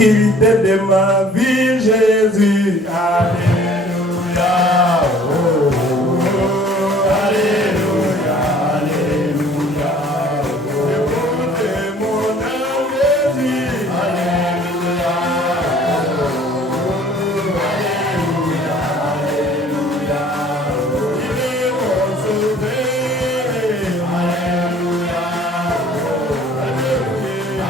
sécurité de ma vie, Jésus. Alléluia. Oh, oh, oh. Alléluia. Alléluia. Écoutez mon âme, Jésus. Alléluia. Oh, oh, Alléluia. Alléluia. Il est mon sauveur. Alléluia. Oh, Alléluia.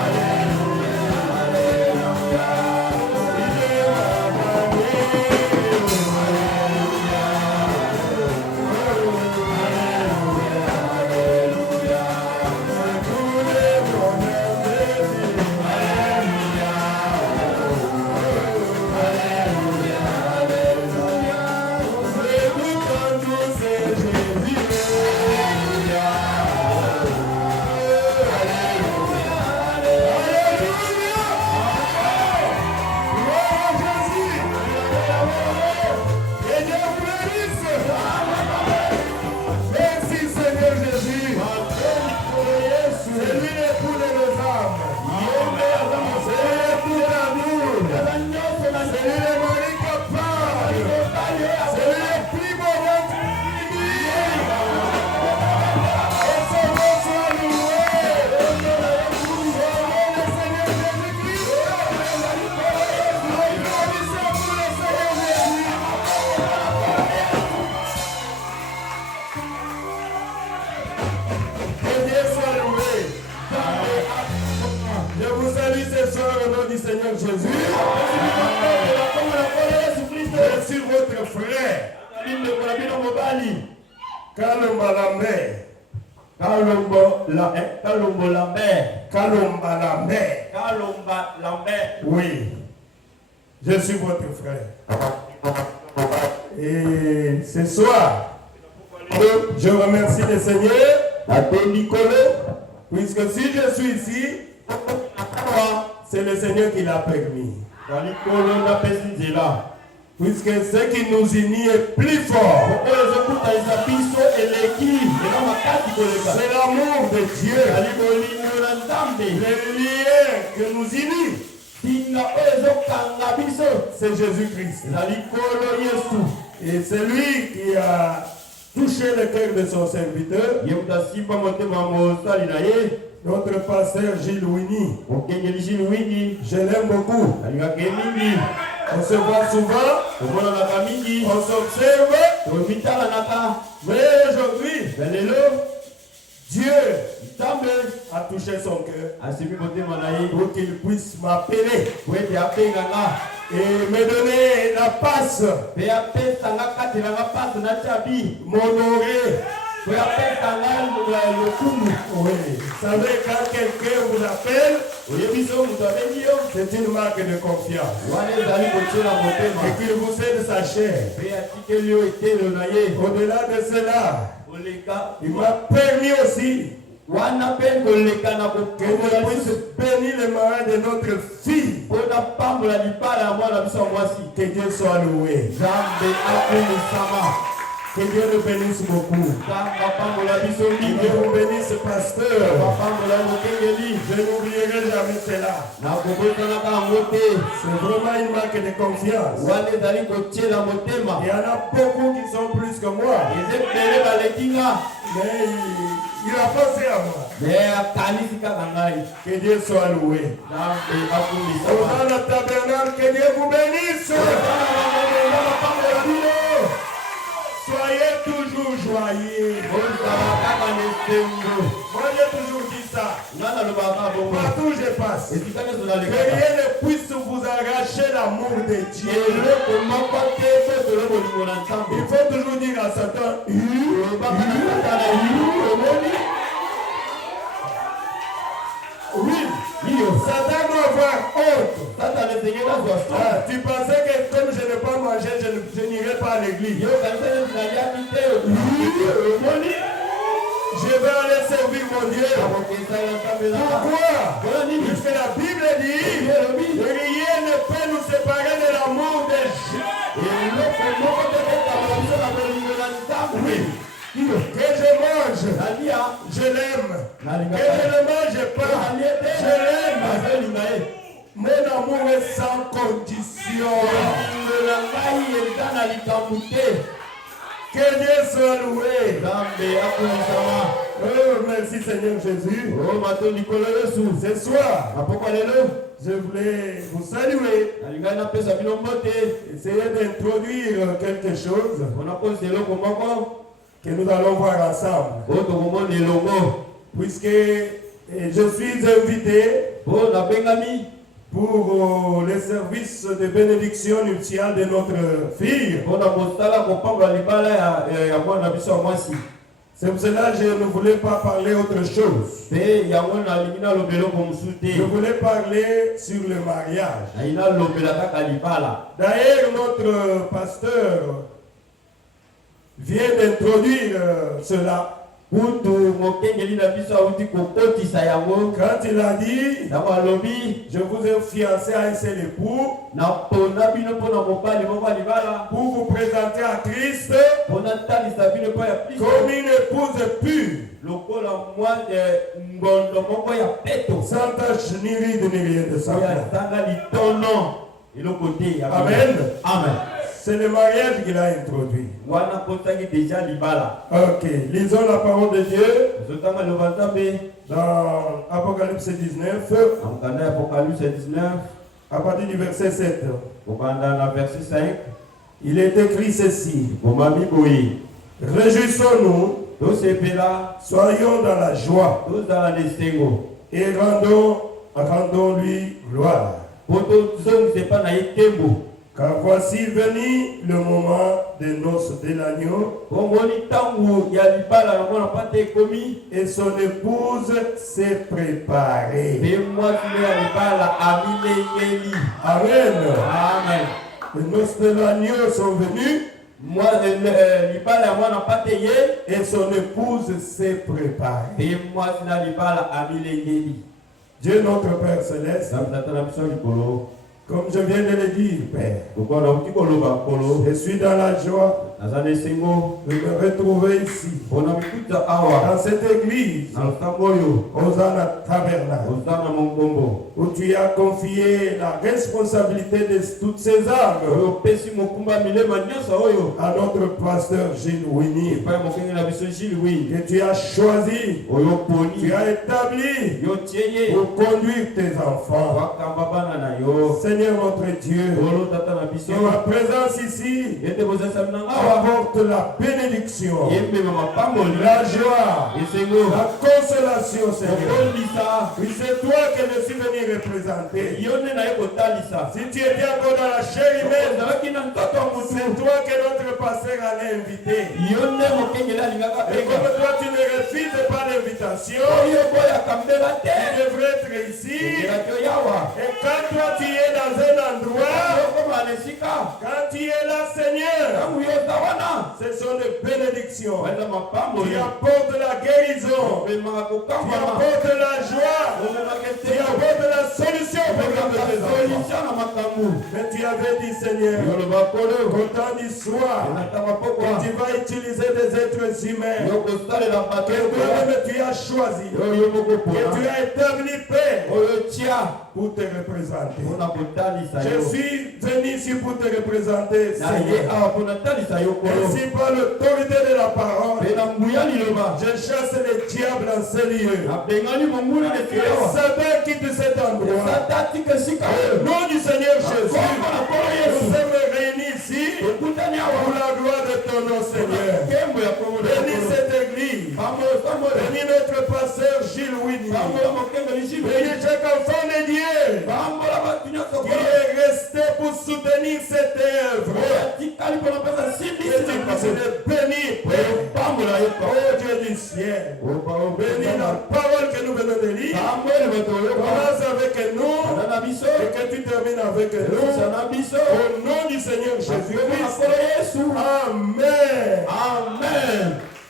Kalomba Lambert. Oui, je suis votre frère. Et ce soir, je remercie le Seigneur, puisque si je suis ici, c'est le Seigneur qui l'a permis. Puisque ce qui nous unit est plus fort. C'est l'amour de Dieu. Le lien que nous unit, c'est Jésus-Christ. Et c'est lui qui a touché le cœur de son serviteur, notre pasteur Gilles Winnie. Je l'aime beaucoup. On se voit souvent, on s'observe, mais aujourd'hui, Dieu a touché son cœur pour qu'il puisse m'appeler et me donner la passe, m'honorer. Oui, vous savez, quand quelqu'un vous appelle, c'est une marque de confiance. Et qu'il vous cède sa chair. Au-delà de cela, il m'a permis aussi que je puisse bénir le mari de notre fille. Que Dieu soit loué. Que Dieu nous bénisse beaucoup. Que Dieu vous bénisse, pasteur. Je n'oublierai jamais cela. C'est vraiment une marque de confiance. Il y en a beaucoup qui sont plus que moi. Mais il a pensé à moi. Que Dieu soit loué. Dans le tabernacle, que Dieu vous bénisse. Soyez toujours joyeux. Moi j'ai toujours dit ça. Partout où je passe, que rien ne puisse vous arracher l'amour de Dieu. Il faut toujours dire à Satan, oui, Satan doit avoir honte. Tu pensais que comme je n'ai pas mangé, je n'irai pas à l'église. Je vais aller servir mon Dieu. Pourquoi? Puisque la Bible dit, rien ne peut nous séparer de l'amour de Dieu. Oui. Que je mange, je l'aime. Que je ne mange pas, je l'aime. Mon amour est sans condition. Que Dieu soit loué. Oh, merci Seigneur Jésus. Ce soir, je voulais vous saluer. Essayer d'introduire quelque chose que nous allons voir ensemble. Puisque je suis invité pour les services de bénédiction nuptiale de notre fille. C'est pour cela que je ne voulais pas parler autre chose. Je voulais parler sur le mariage. D'ailleurs, notre pasteur vient d'introduire cela. Quand il a dit, je vous ai fiancé à un seul époux pour vous présenter à Christ comme une épouse pure, sans tache ni ride ni rien de ça. Amen. Amen. C'est le mariage qu'il a introduit. Ok, lisons la parole de Dieu dans Apocalypse 19, à partir du verset 7. Il est écrit ceci: réjouissons-nous, soyons dans la joie et rendons-lui gloire. Car voici venu le moment des noces de l'agneau et son épouse s'est préparée. Amen. Amen. Les noces de l'agneau sont venues et son épouse s'est préparée. Dieu notre Père Céleste, comme je viens de le dire, Père, je suis dans la joie de me retrouver ici, dans cette église, Hosanna Tabernacle, où tu as confié la responsabilité de toutes ces âmes à notre pasteur Gilles Winnie, que tu as choisi, tu as établi pour conduire tes enfants. Seigneur notre Dieu, que ma présence ici apporte la bénédiction, la joie, la consolation, Seigneur. Oui, c'est toi que je suis venu représenter. Si tu étais encore dans la chair humaine, c'est toi que notre pasteur allait inviter. Et comme toi tu ne refuses pas l'invitation, tu devrais être ici. Et quand toi tu es dans un endroit, quand tu es là, Seigneur, ce sont des bénédictions. Tu apportes la guérison, tu apportes la joie, tu apportes la solution pour tes enfants. Mais tu avais dit, Seigneur, qu'au temps du soir, que tu vas utiliser des êtres humains que toi-même tu as choisi, que tu as établi, Père, pour te représenter. Je suis venu ici pour te représenter, Seigneur. Ainsi, par l'autorité de la parole, je chasse les diables en ce lieu. Que Satan quitte cet endroit. Au nom du Seigneur Jésus, nous sommes réunis ici pour la gloire de ton nom, Seigneur. Bénis cette église. Bénis notre pasteur Gilles Winnie. Bénis chaque enfant de Dieu qui est resté pour soutenir cette œuvre. Et tu puisses les bénir. Oh Dieu du ciel, bénis la parole que nous venons de lire. Commence avec nous et que tu termines avec nous. Au nom du Seigneur Jésus-Christ. Amen. Amen.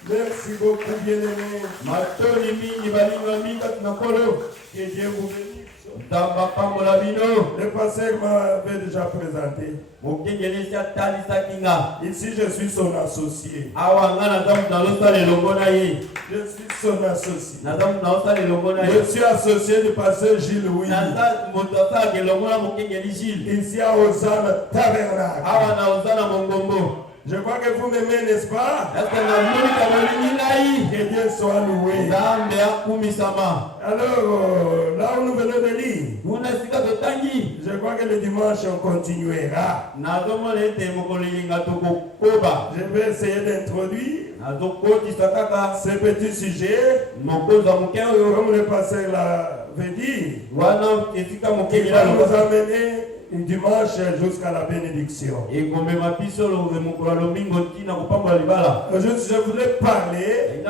Merci beaucoup, bien-aimés. Que Dieu vous bénisse. Le pasteur m'avait déjà présenté. Ici, je suis son associé. Je suis son associé. Je suis associé du pasteur Gilles Louis. Ici à Hosanna Tabernacle. Je crois que vous m'aimez, n'est-ce pas? Que Dieu soit loué. Alors, là où nous venons de lire, je crois que le dimanche on continuera. Je vais essayer d'introduire ce petit sujet, comme le pasteur l'avait dit, qui va nous amener dimanche jusqu'à la bénédiction. Aujourd'hui, je voudrais parler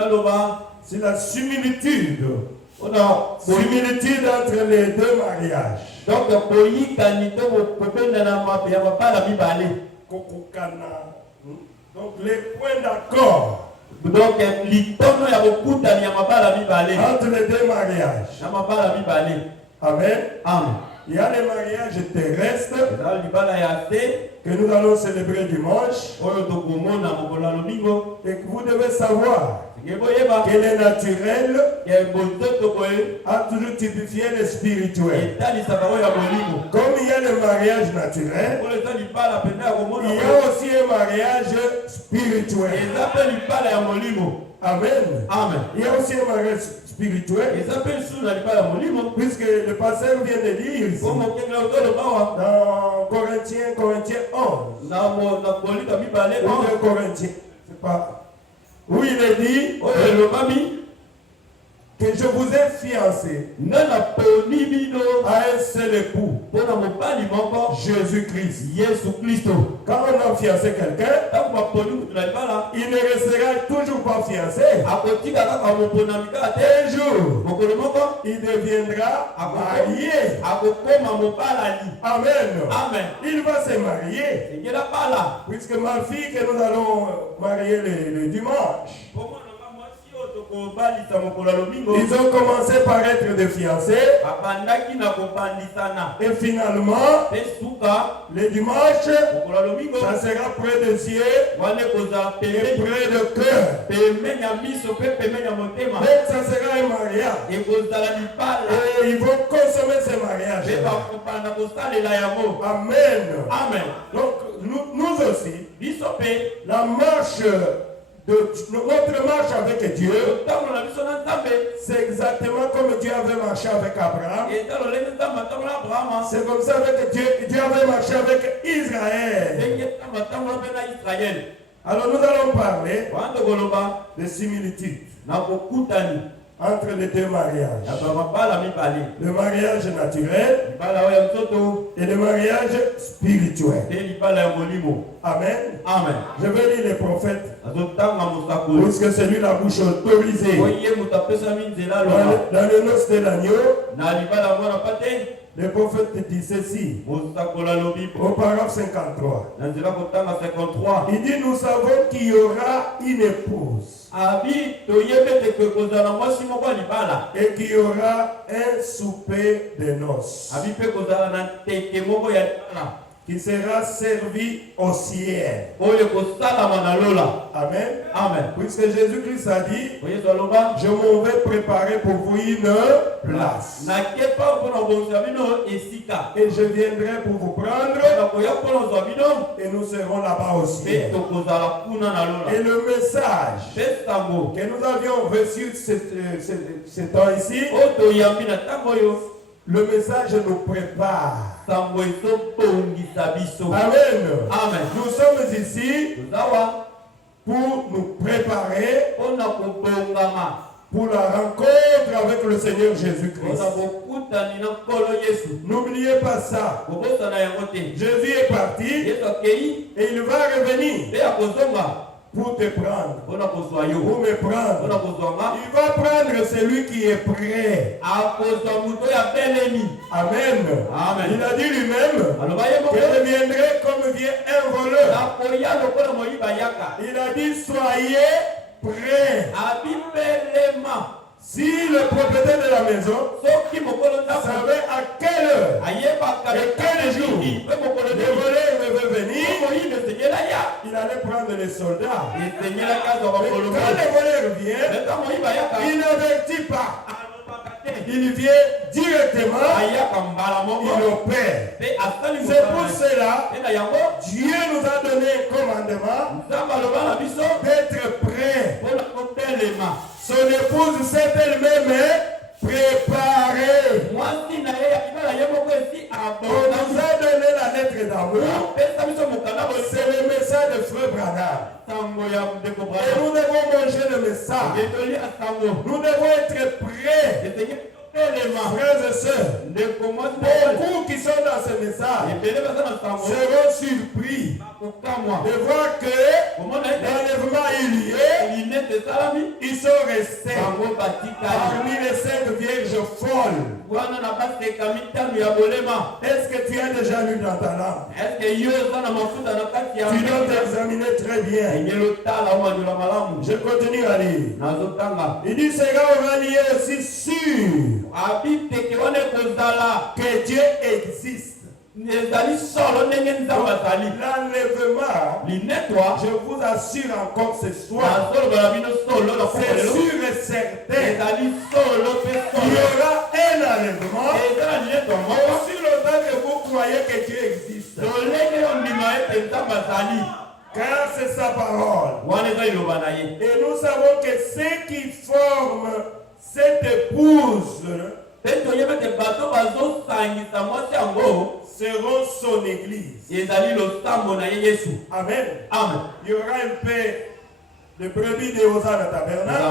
sur la similitude entre les deux mariages. Donc les points d'accord entre les deux mariages. Amen. Il y a les mariages terrestres que nous allons célébrer dimanche. Et que vous devez savoir que le naturel a toujours typifié le spirituel. Comme il y a le mariage naturel, il y a aussi un mariage spirituel. Amen. Il y a aussi un mariage spirituel. Puisque le pasteur vient de dire ici, dans Corinthiens 11. Corinthiens, c'est pas. Où il est dit que je vous ai fiancé à un seul époux, Jésus-Christ. Quand on a fiancé quelqu'un, il ne restera toujours pas fiancé. Un jour, il deviendra marié. Amen. Il va se marier. Puisque ma fille que nous allons marier le dimanche, ils ont commencé par être des fiancés. Et finalement, le dimanche, ça sera près de cieux et près de cœur. Donc ça sera un mariage. Et ils vont consommer ce mariage. Amen. Donc nous aussi, la marche notre marche avec Dieu, c'est exactement comme Dieu avait marché avec Abraham. C'est comme ça avec Dieu avait marché avec Israël. Alors nous allons parler de similitudes entre les deux mariages. Le mariage naturel et le mariage spirituel. Amen. Je vais lire les prophètes. Puisque c'est lui la bouche autorisée. Dans le noce de l'agneau, le prophète dit ceci au paragraphe 53. Il dit nous savons qu'il y aura une épouse et qu'il y aura un souper de noces qui sera servi au ciel. Amen. Puisque Jésus-Christ a dit, je m'en vais préparer pour vous une place. Et je viendrai pour vous prendre et nous serons là-bas au ciel. Et le message que nous avions reçu ce temps ici, le message nous prépare. Amen. Nous sommes ici pour nous préparer pour la rencontre avec le Seigneur Jésus-Christ. N'oubliez pas ça. Jésus est parti et il va revenir pour te prendre, pour me prendre. Il va prendre celui qui est prêt. Amen. Il a dit lui-même qu'il viendrait comme vient un voleur. Il a dit soyez prêts. Si le propriétaire de la maison savait à quelle heure et quel jour les voleurs devaient venir, il allait prendre les soldats. Et quand les voleurs viennent, il n'avertit pas. Il vient directement, il opère. C'est pour cela que Dieu nous a donné un commandement d'être prêts. Son épouse s'est elle-même préparée. On nous a donné la lettre d'amour. C'est le message de Frère Branham. Et nous devons manger le message. Nous devons être prêts. Frères et sœurs, beaucoup qui sont dans ce message seront surpris de voir que l'enlèvement il y est, ils sont restés parmi les 5 vierges folles. Est-ce que tu as déjà lu dans ta langue? Tu dois t'examiner très bien. Je continue à lire. Il dit, Seigneur aura lié aussi sûr que Dieu existe. L'enlèvement, je vous assure encore ce soir, c'est sûr et certain qu'il y aura un enlèvement aussi longtemps que vous croyez que Dieu existe. Car c'est sa parole. Et nous savons que ceux qui forment cette épouse seront son église. Amen. Amen. Il y aura un peu de brebis de Hosanna Tabernacle,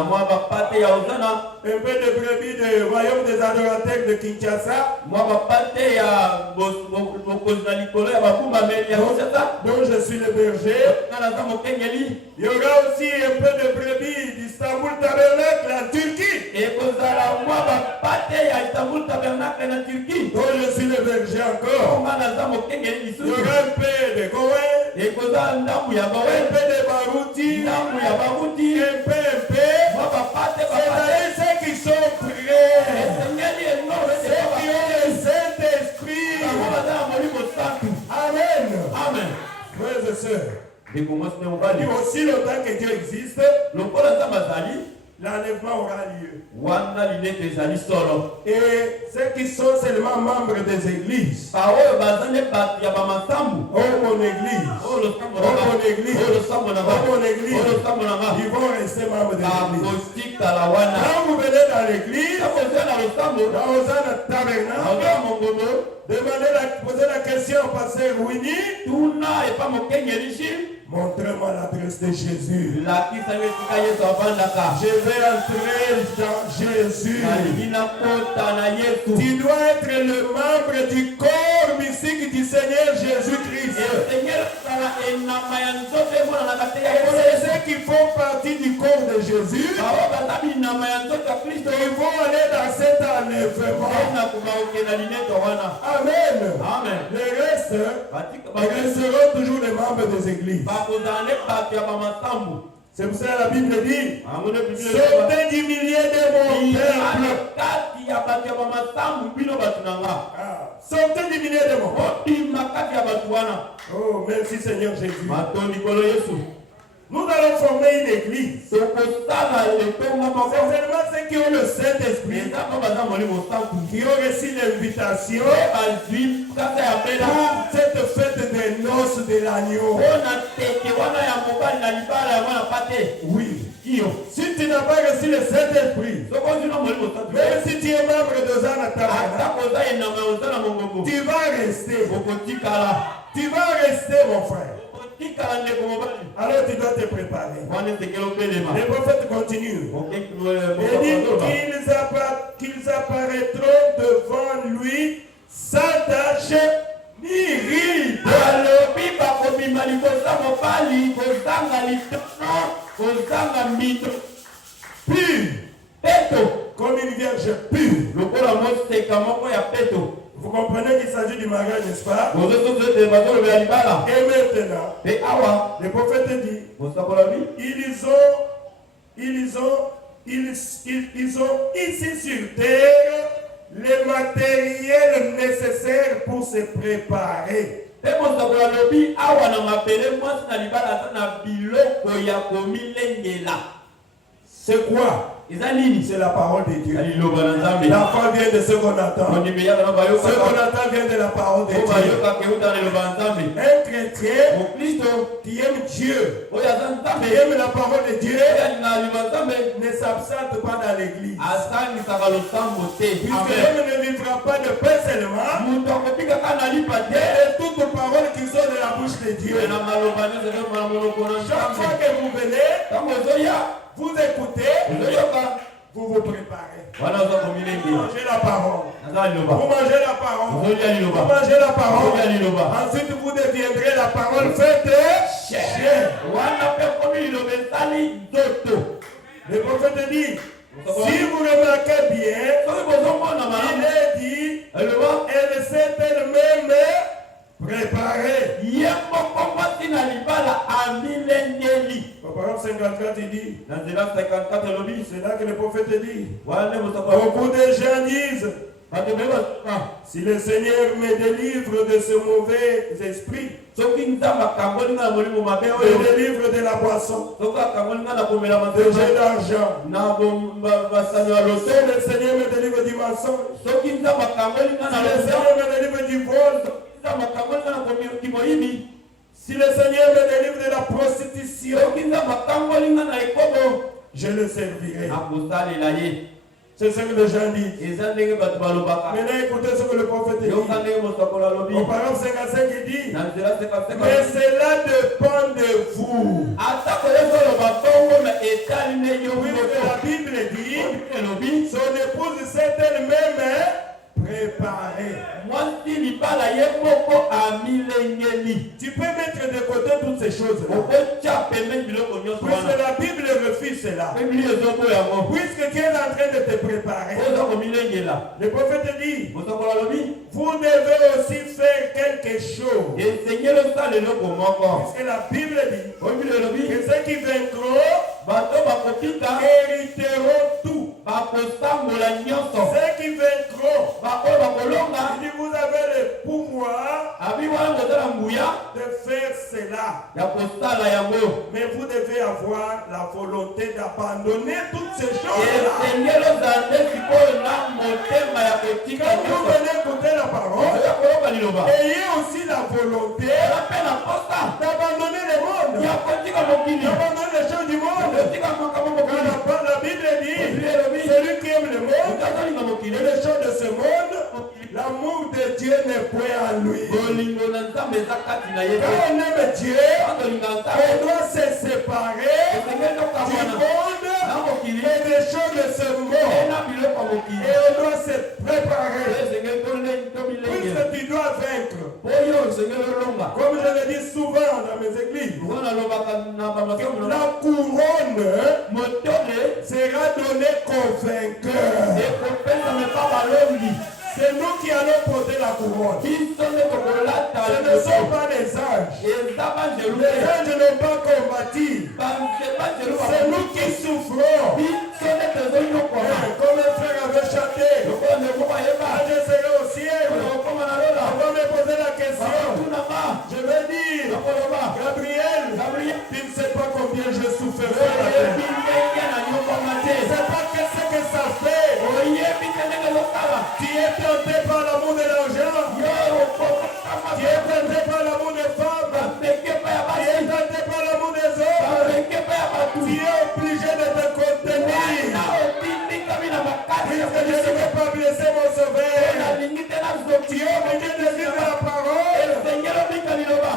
un peu de brebis du royaume des adorateurs de Kinshasa, dont je suis le berger. Il y aura aussi un peu de brebis d'Istanbul Tabernacle en Turquie, dont je suis le berger encore. Il y aura un peu de Goé, un peu de Barouti, un peu, c'est-à-dire ceux qui sont prêts, ceux qui ont le Saint-Esprit. Amen. Amen. Frères et sœurs, Et aussi longtemps que Dieu existe, l'enlèvement aura lieu. Et ceux qui sont seulement membres des églises, oh mon église, oh mon église, oh mon église, ils vont rester membres de l'église. Quand vous venez dans l'église, dans Hosanna Tabernacle, posez la question au pasteur Winnie. Montrez-moi l'adresse de Jésus. Je vais entrer dans Jésus. Tu dois être le membre du corps mystique du Seigneur Jésus-Christ. Et ceux qui font partie du corps de Jésus, ils vont aller dans cet enlèvement. Amen. Amen. Les restes, ils resteront toujours les membres des églises. C'est pour ça que la Bible dit, sortez du milieu de mon peuple. Sortez du milieu de mon peuple. Oh, merci Seigneur Jésus. Nous allons former une église. C'est seulement ceux qui ont le Saint-Esprit, qui ont reçu l'invitation pour cette fête des noces de l'agneau. Oui. Si tu n'as pas reçu le Saint-Esprit, même si tu es membre de Hosanna Tabernacle, tu vas rester. Tu vas rester, mon frère. Alors tu dois te préparer. Le prophète continue. Il dit qu'ils apparaîtront devant lui sans tache ni ride. Pur. Comme une vierge pure. Vous comprenez qu'il s'agit du mariage, n'est-ce pas? Et maintenant, le prophète dit, ils ont ils ont ici sur terre les matériels nécessaires pour se préparer. C'est quoi? C'est la parole de Dieu. La foi vient de ce qu'on attend. Ce qu'on attend vient de la parole de Dieu. Un chrétien qui aime Dieu, qui aime la parole de Dieu, ne s'absente pas dans l'église. Puisque ne vivra pas de pain seulement, mais toute parole qui sort de la bouche de Dieu. Chaque fois que vous venez, vous écoutez, vous vous préparez. Vous mangez la parole. Vous mangez la parole. Vous mangez la parole. Ensuite, vous deviendrez la parole faite chair. Le prophète dit, si vous remarquez bien, il est dit, elle s'est elle-même préparée. Parole 54, il dit, c'est là que le prophète dit, beaucoup de gens disent, si le Seigneur me délivre de ce mauvais esprit, me délivre de la boisson, de jeu d'argent, si le Seigneur me délivre du mensonge, si le Seigneur me délivre du vol, si le Seigneur me délivre de la prostitution, je le servirai. C'est ce que les gens disent. Maintenant, écoutez ce que le prophète dit. Au parole 55, il dit, mais cela dépend de vous. Puisque la Bible dit, son épouse s'est elle-même préparée. Tu peux mettre de côté toutes ces choses. Puisque la Bible refuse cela. Puisque tu es en train de te préparer. Le prophète dit, vous devez aussi faire quelque chose. Puisque la Bible dit que ceux qui vaincront hériteront tout. Ceux qui vaincront, il dit, vous avez le pouvoir de faire cela. Mais vous devez avoir la volonté d'abandonner toutes ces choses-là. Quand vous venez écouter la parole, ayez aussi la volonté d'abandonner le monde, d'abandonner les choses du monde. Quand la Bible dit, celui qui aime le monde et les choses de ce monde, l'amour de Dieu n'est point en lui. Quand on aime Dieu, on doit se séparer du monde et des choses de ce monde. Et on doit se préparer. Puisque tu dois vaincre. Comme je le dis souvent dans mes églises, la couronne sera donnée qu'au vainqueur. C'est nous qui allons porter la couronne. Ce ne sont pas les anges. Les anges n'ont pas combattu. C'est nous qui souffrons. Comme le frère avait chanté, quand je serai au ciel, on va me poser la question. Je vais dire, Gabriel, tu ne sais pas combien je souffrirai. Tu ne sais pas qu'est-ce que ça fait. Tu es tenté par l'amour de l'argent. Tu es tenté par l'amour des femmes. Tu es tenté par l'amour des hommes. Tu es obligé de te contenir. Puisque je ne veux pas blesser mon sauveur. Tu es obligé de vivre la parole.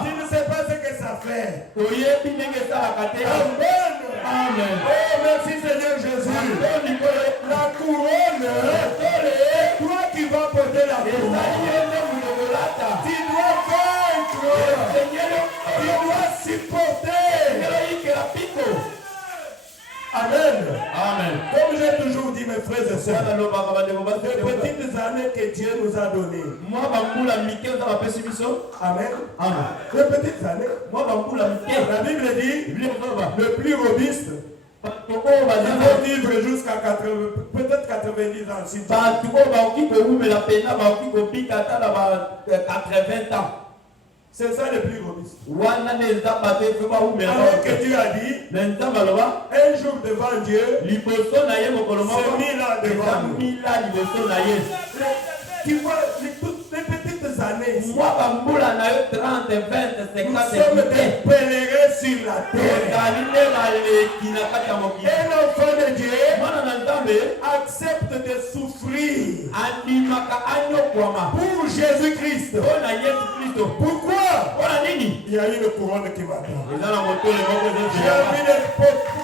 Tu ne sais pas ce que ça fait. Amen. Amen. Oh, merci Seigneur Jésus. La couronne, toi qui vas porter la couronne, tu dois vaincre, tu dois supporter. Amen. Amen. Comme j'ai toujours dit, mes frères et sœurs, les petites années que Dieu nous a données. Amen. Amen. Les petites années. La Bible dit, le plus robuste, il faut vivre vivre jusqu'à 80, peut-être 90 ans si tu veux. bato oyo bakoki kowumela mpenza bakoki kobika ata na ba 80 ans. C'est ça le plus robuste. wana nde eza bato efe bawumela Alors que Dieu a dit, me nzambe aloba un jour devant Dieu, liboso na ye mokolo moko c'est 1000 ans devant eza nous. 1000 ans liboso na ye. Tu vois, toutes les petites années ici, mwa bambula na yo 30 20 nous 50 sommes des pèlerins sur la terre. ezali nde baleki na kati ya mokili. Un enfant de Dieu mwana na nzambe accepte de souffrir andimaka anyokwama pour Jésus-Christ. mpo na yesu kristo. Pourquoi? mpona nini? Il y a une couronne qui m'attend. eza na motole moko J'ai envie de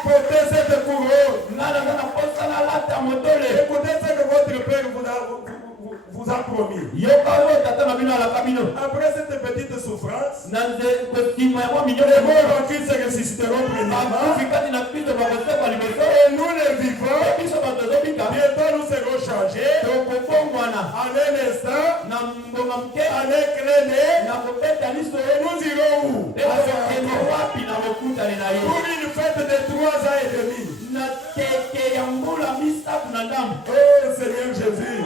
porter cette couronne. nga naza na posa na lata motole. Écoutez ce que votre Père vous a promis. yoka oyo tata na bino alaka bino. Après cette petite souffrance, na nze kosima ya mwa les minyoko morts en Christ se ressusciteront premièrement. bakufi kati na kristo bakosekwa liboso. Et nous les vivants, biso bato tozobika bientôt nous serons changés tokobongwana en un instant, na mbonga moke en un clin d'œil. na kobeta liso Et nous irons où? À ekokende Sarako. wapi na bokutani na ye Pour une fête de 3 ans et demi. na teke ya mbula misatu na ndambo. Oh Seigneur Jésus,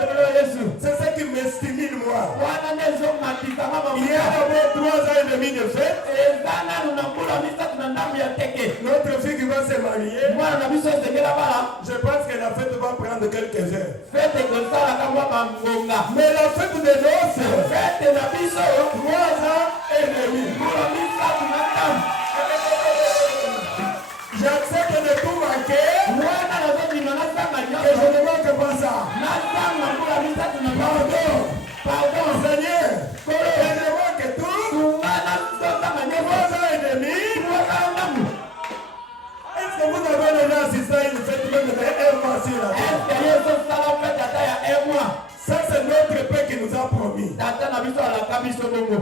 tolo yesu c'est ce qui m'estimule moi. wana nde ezomatisanga Il y a mafuta. d'abord 3 ans et demi de fête. eza nanu na mbula misatu na ndambo ya teke. Notre fille qui va se marier, mwana na biso esengela bala je pense que la fête va prendre quelques heures. fete ekosalaka mwa bambonga. Mais la fête de noces, fete na biso 3 ans et demi. mbula misatu na ndambo. J'accepte de tout manquer wana nazondima nasanga et je nyonso ne manque pas ça. nasanga mbula misatu na ndambo. Pardon, Seigneur, Kolo. je ne manque tout. tungana tozanga 3 nyonso ans et demi. twakala ndambo. Est-ce que vous avez déjà assisté à une fête même de un mois sur la terre? eske ye ezosala fete ata ya emwa. Ça, c'est notre Père qui nous a promis. tata na biso alaka biso bongo.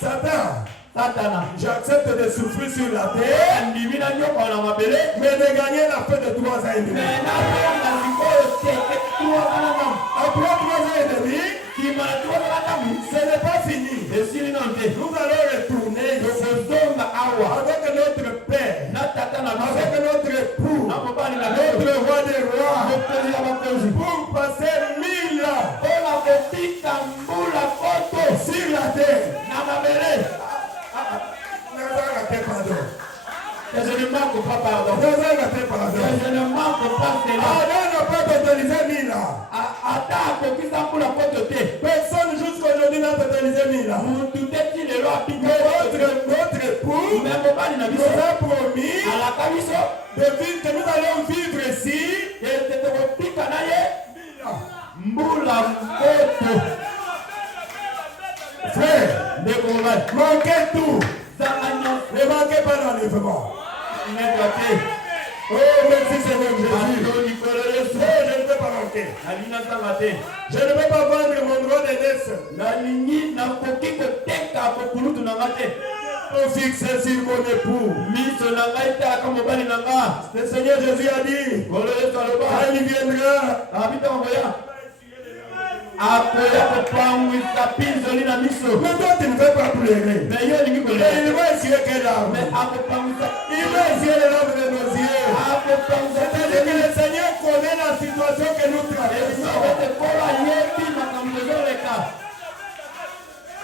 Satan, satana j'accepte de souffrir sur la terre, andimi na nyoko na mabele mais de gagner la fête de 3 ans et demi. me napenga sikoyo teke tuwakala ndambo. Après 3 ans et demi, kima na tuwakala ndambo ce n'est pas fini. esili nano te. Nous allons retourner tokozonga awa avec notre Père, na tata na biso avec notre époux, na mobali na biso notre roi des rois, mokonzi ya bakonzi pour passer 1000 ans mpona kotika mbula koto sur la terre. na mabele. Pardon. Que je ne manque pas pardon. Pardon. Que je ne manque pas cela. Adam n'a pas totalisé 1000 ans. ata akokisa mbula koto te. Personne jusqu'aujourd'hui n'a totalisé 1000 ans. mutu te ti lelo apika Mais notre époux me mobali na biso nous a promis alaka biso de vivre, que nous allons vivre ici ete tokopika na ye 1000 ans. mbula koto. Frère, ndeko mobali manquez tout. zanga nyonso Ne manquez pas l'enlèvement. neta te. Oh, merci Seigneur Jésus. ando likolo yesu Oh, je ne peux pas manquer. nalina zanga te. Je ne peux pas vendre mon droit d'aînesse nalingi nakoki koteka kokulutu na nga te. pour fixer sur mon époux. miso na ngai te aka mobali na nga. Le Seigneur Jésus a dit, kolo yesu aloba quand il viendra, abitangoya akoya kopangwisa pinzoli na miso. mais toi tu ne veux pas pleurer. me yo olingi Mais kolela il va essuyer quelle larme? me akopangwisa Il va essuyer les larmes de nos yeux. akopangwisa C'est-à-dire que le Seigneur connaît la situation que nous traversons. ete kolo ayebi makambo ezoleka.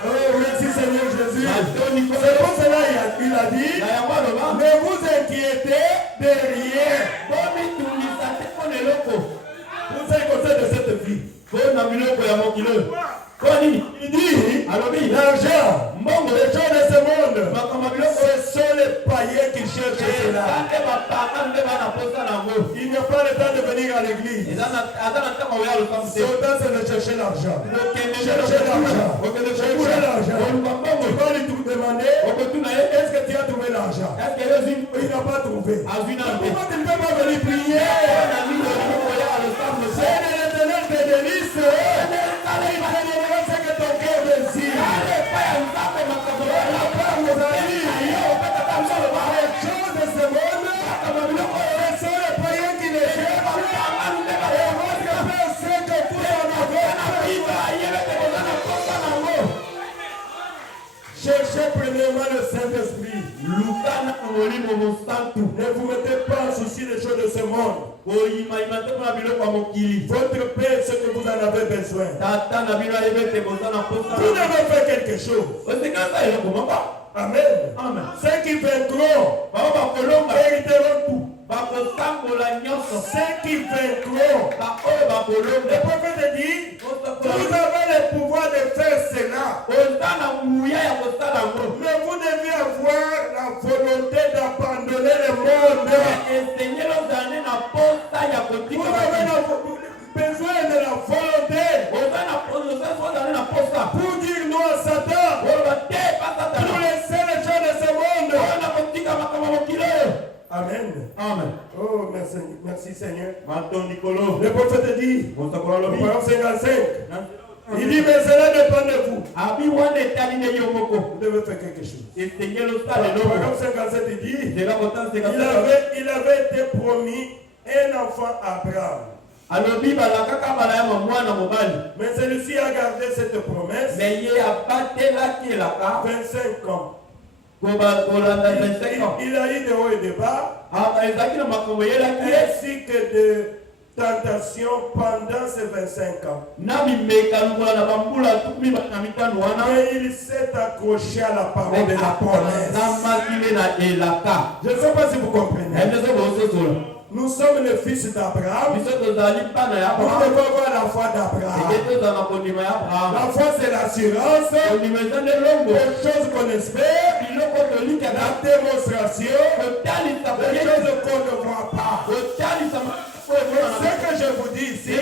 Oh, merci Seigneur Jésus. atoni C'est kolo pour cela il a dit, na yango aloba ne vous inquiétez de rien. bomitungisa te mpona eloko Pour ce qui concerne de cette vie. mpona biloko ya mokili oyo. mpo nini Il dit, alobi l'argent, mbongo les gens de ce monde, makambo ya biloko ce sont les païens qui cherchent eza cela. nde bapaka nde bana posa nango. Il n'y a pas le temps de venir à l'église. aza na ntango oya lokamu te. Son temps, c'est de chercher l'argent. okende Chercher l'argent. okende Chercher l'argent. oluka Tu mbongo vas lui tout demander, okotuna ye est-ce que tu as trouvé l'argent? eske yo ozwi Il n'a pas trouvé. azwi nano te. Pourquoi tu ne peux pas venir prier? na nini olingi koya lokamu te. C'est de l'éternel tes délices. Il te donnera ce que ton cœur désire. epa ya nzambe makambo oyo La part nos amis, yo opetaka biso loba les choses de ce monde, ce sont les païens qui les cherchent. bakanganu nde Et votre Père sait que vous en avez. babiba yebete koza na posa nango. Cherchez premièrement le Saint-Esprit. luka na molimo mosantu. Ne vous mettez pas en souci des choses de ce monde. Votre père, ce que vous en avez besoin. Vous devez faire quelque chose. Amen. Ceux qui vaincront hériteront tout. Ceux qui vaincront, le prophète dit, vous avez le pouvoir de faire cela. Mais vous devez avoir la volonté d'abandonner le monde. Vous avez besoin de la volonté pour dire non à Satan, pour laisser les gens de ce monde. Amen. Amen. Oh, merci Seigneur. Le prophète dit, Parole 55, il dit, mais cela dépend de vous. Vous devez faire quelque chose. Parole 57, il dit, il avait été promis un enfant à Abraham. Mais celui-ci a gardé cette promesse 25 ans. Il a eu de haut et de bas, ainsi que de tentations pendant ces 25 ans. Mais il s'est accroché à la parole de la promesse. Je ne sais pas si vous comprenez. Nous sommes les fils d'Abraham. Nous devons avoir la foi d'Abraham. La foi, c'est l'assurance des choses qu'on espère, la démonstration des choses qu'on ne voit pas. Ce que je vous dis ici,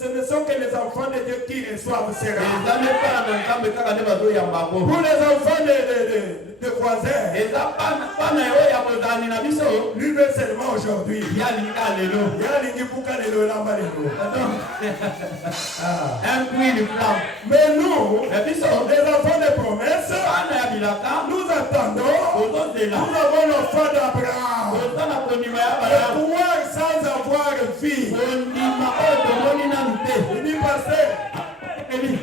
ce ne sont que les enfants de Dieu qui reçoivent ces rames. Pour les enfants de voisins, lui veut seulement aujourd'hui. Mais nous, les enfants de promesse, nous attendons, nous avons la foi d'Abraham. Le pouvoir sans avoir vie. Il dit, pasteur,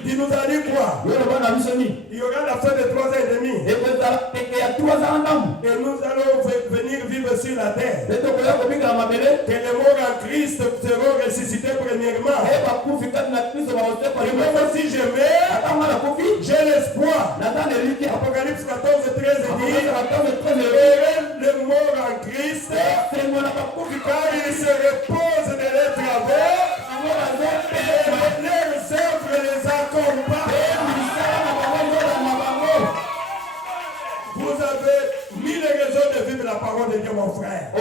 il nous a dit quoi? Il y aura la fin de 3 ans et demi. Et nous allons venir vivre sur la terre. Que les morts en Christ seront ressuscités premièrement. Et même si je meurs, j'ai l'espoir. Apocalypse 14, 13 dit, les morts en Christ, car ils se reposent de leurs travaux, et leurs œuvres les accompagnent. Vous avez 1000 raisons de vivre la parole de Dieu, mon frère. On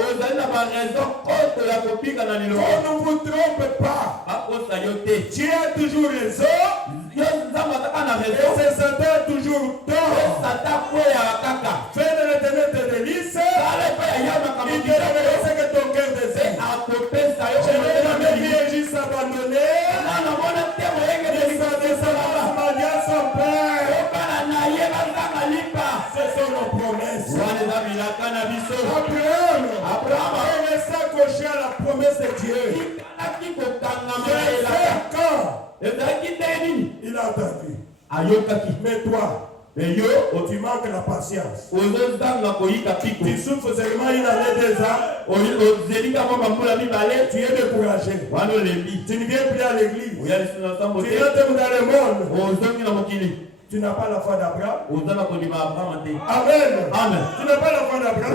ne vous trompe pas. Dieu a toujours raison. Et c'est Satan toujours tort. Fais de l'éternel tes délices. Il te donnera ce que ton cœur désire. Je n'ai jamais vu un juste abandonné. Il s'en descendra à son père. Ce sont nos promesses. Abraham est resté accroché à la promesse de Dieu. 25 ans. Il a entendu. Mais toi, tu manques la patience. Tu souffres seulement une année, 2 ans. Tu es découragé. Tu ne viens plus à l'église. Tu rentres dans le monde. Tu n'as pas la foi d'Abraham. Amen. Tu n'as pas la foi d'Abraham.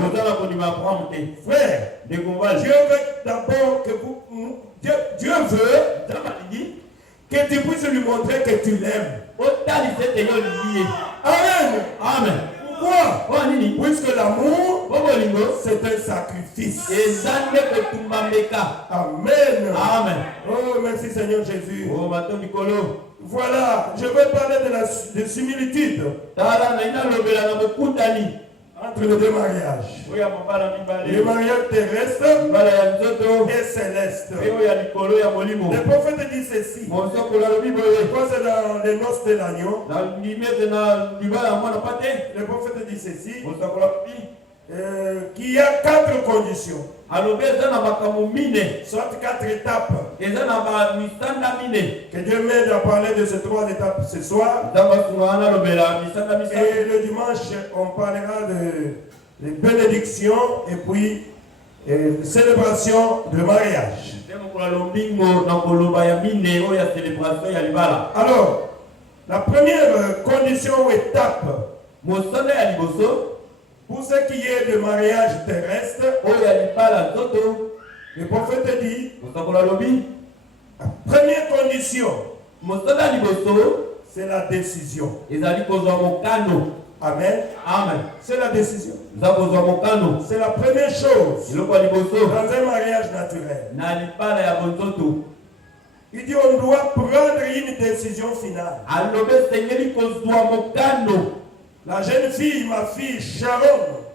Frère, Dieu veut d'abord que vous. Dieu veut que tu puisses lui montrer que tu l'aimes. Amen. Pourquoi? Puisque l'amour, c'est un sacrifice. Amen. Oh, merci Seigneur Jésus. Voilà, je vais parler de similitude entre les deux mariages. Le mariage terrestre et céleste. Le prophète dit ceci. Quand c'est dans les noces de l'agneau, le prophète dit ceci. Qu'il y a 4 conditions. Soit 4 étapes. Que Dieu m'aide à parler de ces 3 étapes ce soir. Et le dimanche, on parlera de bénédiction et puis célébration de mariage. Alors, la première condition ou étape pour ce qui est de mariage terrestre, le prophète dit, la première condition, c'est la décision. Amen. Amen. C'est la décision. C'est la première chose dans un mariage naturel. Il dit on doit prendre une décision finale. La jeune fille, ma fille Sharon,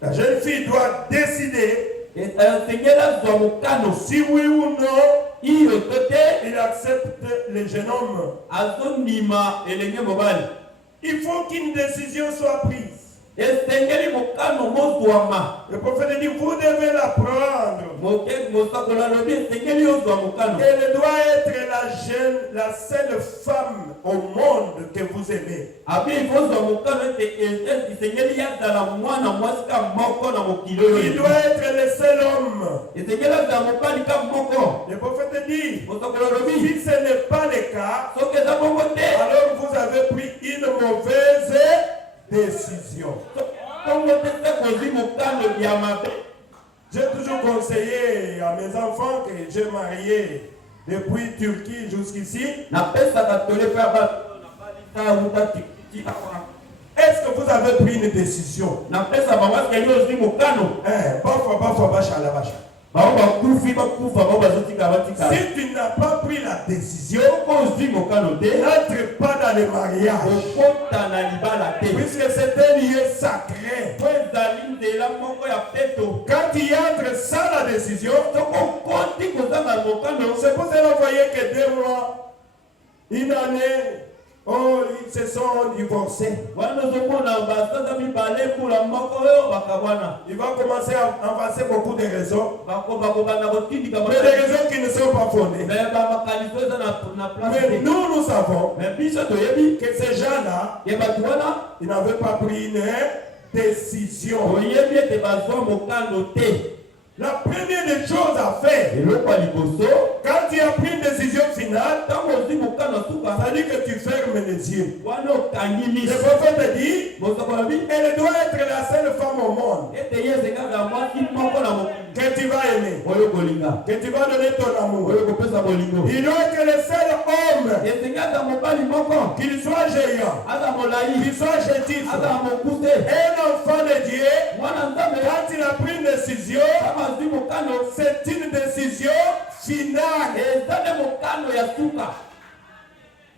la jeune fille doit décider si oui ou non il accepte le jeune homme. Il faut qu'une décision soit prise. Le prophète dit, vous devez la prendre. Elle doit être la seule femme au monde que vous aimez. Il doit être le seul homme. Le prophète dit, si ce n'est pas le cas, alors vous avez pris une mauvaise décision. J'ai toujours conseillé à mes enfants que j'ai marié depuis Turquie jusqu'ici. Est-ce que vous avez pris une décision? Si tu n'as pas pris la décision, n'entre pas dans le mariage. Puisque c'est un lieu sacré. Quand tu entres sans la décision, c'est pour cela que vous voyez que 2 mois, une année, oh, ils se sont divorcés. Il va commencer à avancer beaucoup de raisons. Mais des raisons qui ne sont pas fondées. Mais nous savons que ces gens-là, ils n'avaient pas pris une décision. La première des choses à faire, quand tu as pris une décision finale, ça dit que tu fermes les yeux. Le prophète dit, elle doit être la seule femme au monde que tu vas aimer, que tu vas donner ton amour. Il doit être le seul homme, qu'il soit géant, qu'il soit chétif, un enfant de Dieu. Quand il a pris une décision, c'est une décision finale.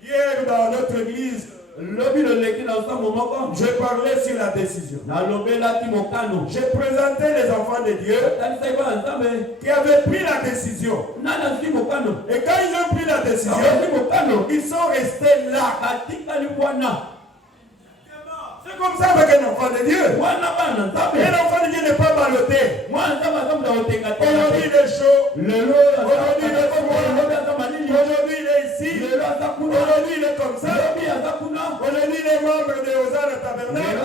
Hier dans notre église, je parlais sur la décision. J'ai présenté les enfants de Dieu qui avaient pris la décision. Et quand ils ont pris la décision, ils sont restés là. C'est comme ça avec un enfant de Dieu. Un enfant de Dieu n'est pas ballotté. Aujourd'hui il est chaud. Aujourd'hui il est froid. Aujourd'hui il est ici. Aujourd'hui il est comme ça. Aujourd'hui il est membre de Hosanna Tabernacle.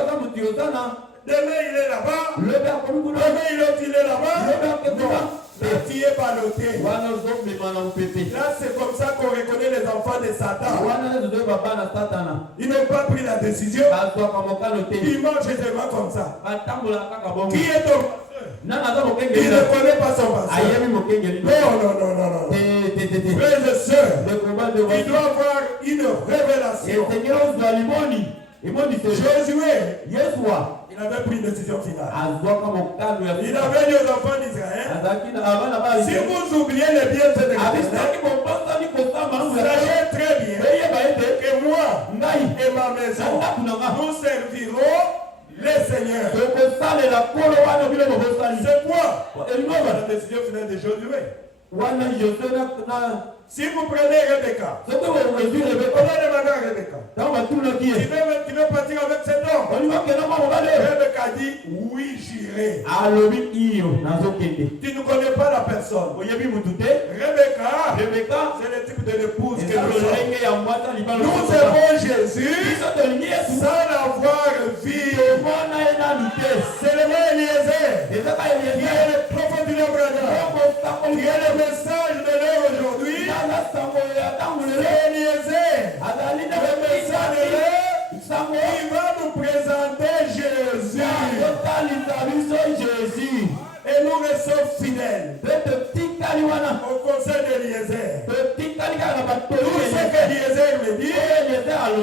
Demain il est là-bas. Demain il est là-bas. Là tu es ballotté. Là c'est comme ça qu'on reconnaît les enfants de Satan. Ils n'ont pas pris la décision. Ils marchent aisément comme ça. Qui est ton pasteur? Il ne connaît pas son pasteur. Non. Frères et sœurs, il doit avoir une révélation. Josué, il avait pris une décision finale. Il avait dit aux enfants d'Israël, si vous oubliez les bienfaits de l'Éternel, sachez très bien que moi et ma maison, nous servirons les seigneurs. C'est quoi la décision finale de Josué? Si vous prenez Rebecca, on a demandé à Rebecca, tu veux partir avec cet homme? Rebecca dit, oui, j'irai. Tu ne connais pas la personne. Rebecca, c'est le type de l'épouse que nous sommes. Nous aimons Jésus sans l'avoir vu.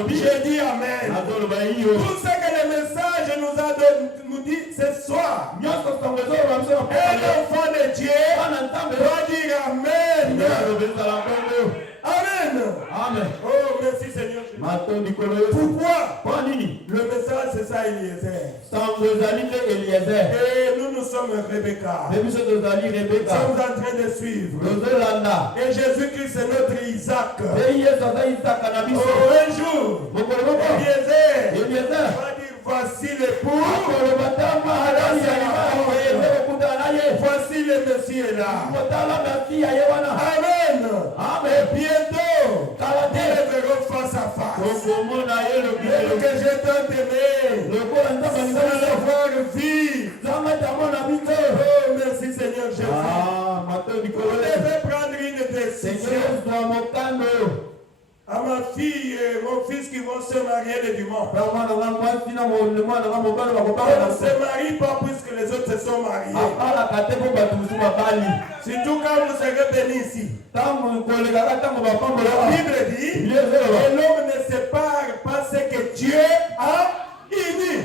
Je dis Amen. Tout ce que le message nous dit ce soir. Un enfant de Dieu doit dire Amen. Amen. Amen. Oh, merci Seigneur. Pourquoi? Le message, c'est ça, Eliezer. Et nous sommes Rebecca. Nous sommes en train de suivre. Et Jésus-Christ, c'est notre Isaac. Oh, un jour, Eliezer va dire voici l'époux. Voici le Messie est là. Amen. Et bientôt, nous les verrons face à face. Et que j'ai tant aimé, sans avoir vu. Oh, merci Seigneur Jésus. Vous devez prendre une décision. À ma fille et mon fils qui vont se marier le dimanche. On ne se marie pas puisque les autres se sont mariés. Surtout quand vous serez bénis ici. La Bible dit que l'homme ne sépare pas ce que Dieu a uni.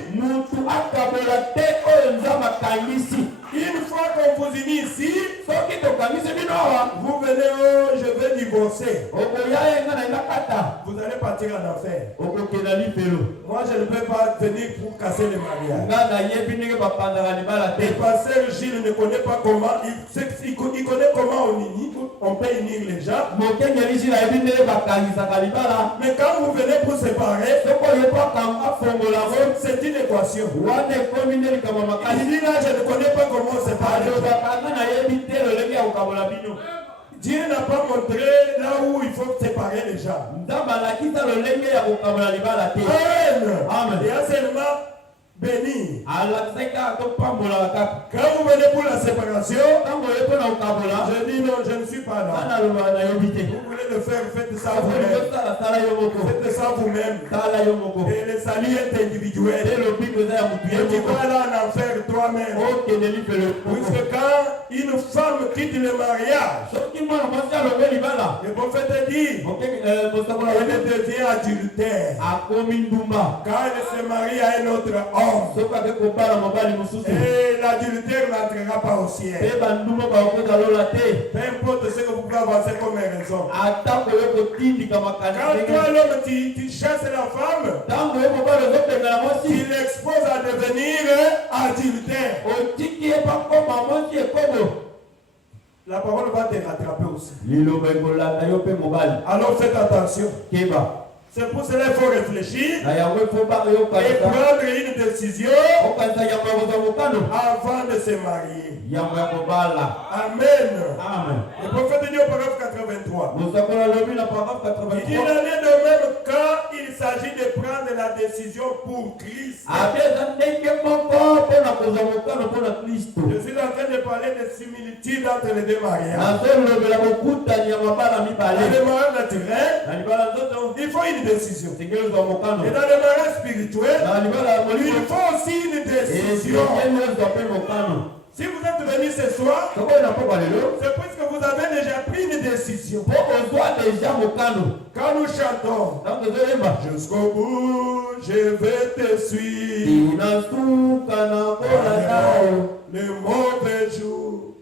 Une fois qu'on vous unit ici, vous venez, oh, je vais divorcer. Vous allez partir en enfer. Moi, je ne peux pas venir pour casser le mariage. Le pasteur Gilles ne connaît pas comment, il connaît comment on peut unir les gens. Mais quand vous venez pour séparer, c'est une équation. Il dit là, je ne connais pas comment séparer. Dieu n'a pas montré là où il faut séparer les gens. Amen. Et a seulement béni. Quand vous venez pour la séparation, je dis non, je ne suis pas là. Vous voulez le faire, faites ça vous-même. Faites ça vous-même. Et le salut est individuel. Et tu vas aller en enfer toi-même. Puisque quand une femme quitte le mariage, le prophète dit, elle devient adultère. Quand elle se marie à un autre homme, et l'adultère n'entrera pas au ciel. Peu importe ce que vous pouvez avancer comme raison. Quand toi l'homme tu chasses la femme, tu l'exposes à devenir adultère. La parole va te rattraper aussi. Alors faites attention. C'est pour cela qu'il faut réfléchir et prendre une décision avant de se marier. Amen. Le prophète dit au paragraphe 83. Il dit l'année de même quand il s'agit de prendre la décision pour Christ. Je suis en train de parler de similitude entre les deux mariages. Le mariage naturel, il faut une décision. Et dans le mariage spirituel, il faut aussi une décision. Si vous êtes venus ce soir, c'est parce que vous avez déjà pris une décision. Quand nous chantons, jusqu'au bout, je vais te suivre. Le mauvais jour,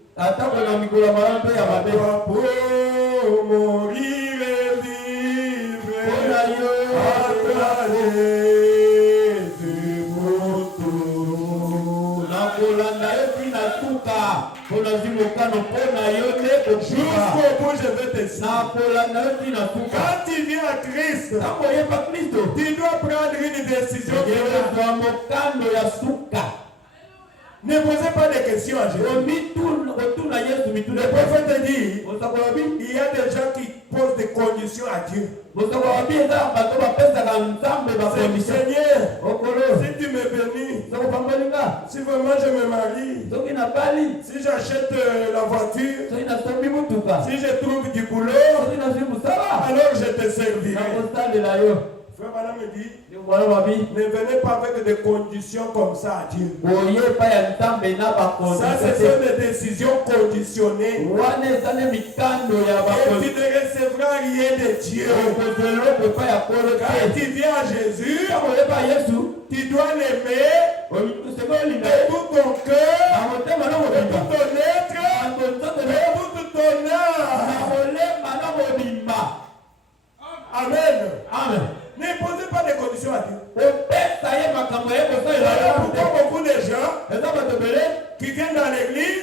pour mourir et vivre, jusqu'au bout je vais te suivre. Quand tu viens à Christ, tu dois prendre une décision. Ne posez pas de questions à Jésus. Le prophète dit, il y a des gens qui posent des conditions à Dieu. Seigneur, si tu me bénis, si vraiment je me marie, si j'achète la voiture, si je trouve du boulot, alors je te servirai. Frère Madame me dit, Voilà, babi. ne venez pas avec des conditions comme ça à Dieu. Oye pa ya ntambe na ba Ça, ce sont des décisions conditionnées. wane zane mikando ya ba Et tu ne recevras rien de Dieu. Quand tu viens à Jésus, tu dois l'aimer de tout ton cœur, de tout ton être, de toute ton âme. Amen. Amen. Ne posez pas de conditions à Dieu. Pourquoi beaucoup de gens qui viennent dans l'église, et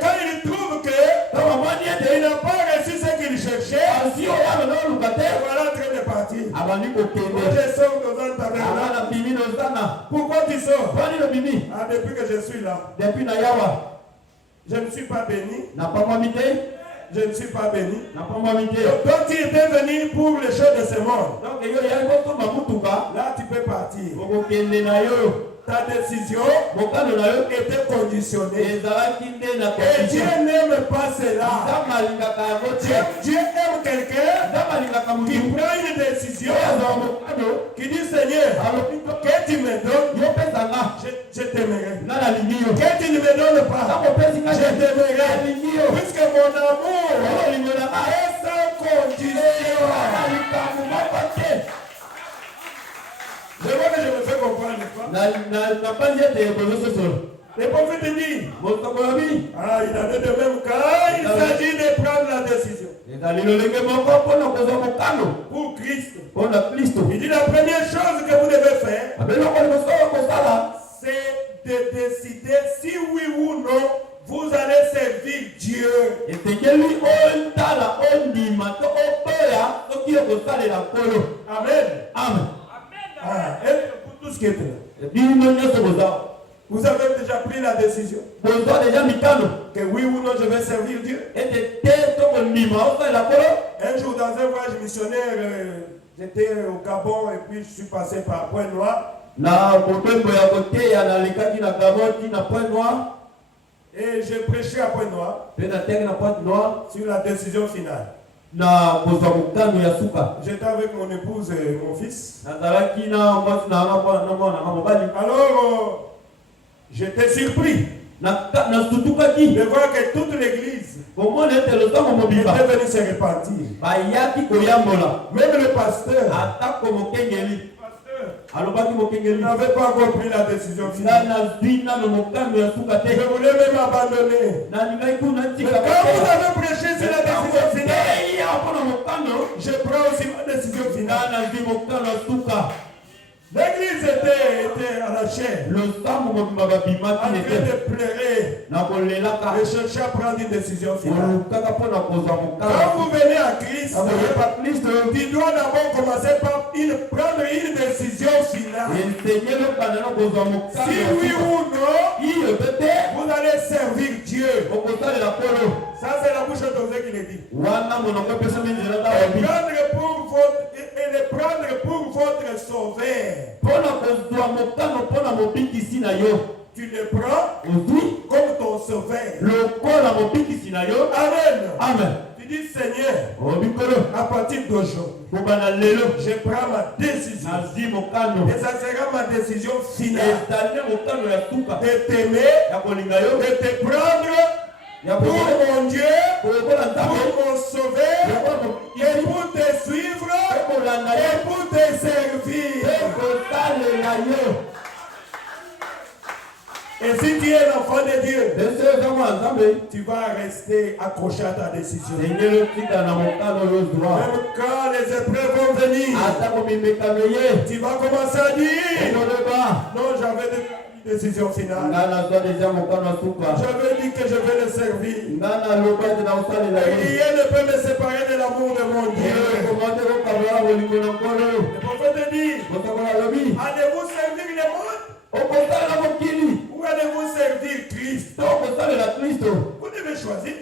quand ils trouvent qu'il n'a pas reçu ce qu'il cherchait, voilà en train de partir. Moi, je sors dans un tabernacle. Pourquoi tu sors? Depuis que je suis là. Je ne suis pas béni. Je ne suis pas béni. Donc tu étais venu pour les choses de ce monde. Là, tu peux partir. Ta décision était conditionnée. Et Dieu n'aime pas cela. Dieu aime quelqu'un qui prend une décision, qui dit Seigneur, que tu me donnes, je t'aimerai. Que tu ne me donnes pas, je t'aimerai. Puisque mon amour est sans condition. Je vois que je me fais comprendre, n'est-ce pas? Le prophète dit, il en est de même quand il s'agit de prendre la décision. Pour Christ. Il dit la première chose que vous devez faire, c'est de décider si oui ou non vous allez servir Dieu. Amen. Amen. Et pour tout ce qui est là. Vous avez déjà pris la décision que oui ou non je vais servir Dieu. Un jour dans un voyage missionnaire, j'étais au Gabon et puis je suis passé par Pointe-Noire. Et j'ai prêché à Pointe-Noire sur la décision finale. J'étais avec mon épouse et mon fils. Alors, j'étais surpris de voir que toute l'église était venue se repentir. Même le pasteur n'avait pas encore pris la décision finale. Je voulais même abandonner. Mais quand vous avez prêché sur la décision finale, je prends aussi ma décision finale. L'église était à la chair, en train de pleurer et chercher à prendre une décision finale. Quand vous venez à Christ, tu dois d'abord commencer par prendre une décision finale. Si oui ou non, vous allez servir Dieu. Ça, c'est la bouche d'Osée qui le dit. Et le prendre pour votre sauveur. Tu le prends comme ton sauveur. Amen. Tu dis Seigneur, à partir d'aujourd'hui, je prends ma décision. Et ça sera ma décision finale. De t'aimer, de te prendre pour mon Dieu, pour mon sauveur, et pour te suivre, et pour te servir. Et si tu es l'enfant de Dieu, tu vas rester accroché à ta décision. Même quand les épreuves vont venir, tu vas commencer à dire non, j'avais une décision finale. J'avais dit que je vais le servir. Et rien ne peut me séparer de l'amour de mon Dieu. Le prophète dit, allez-vous servir le monde? Ou allez-vous servir Christ? Vous devez choisir.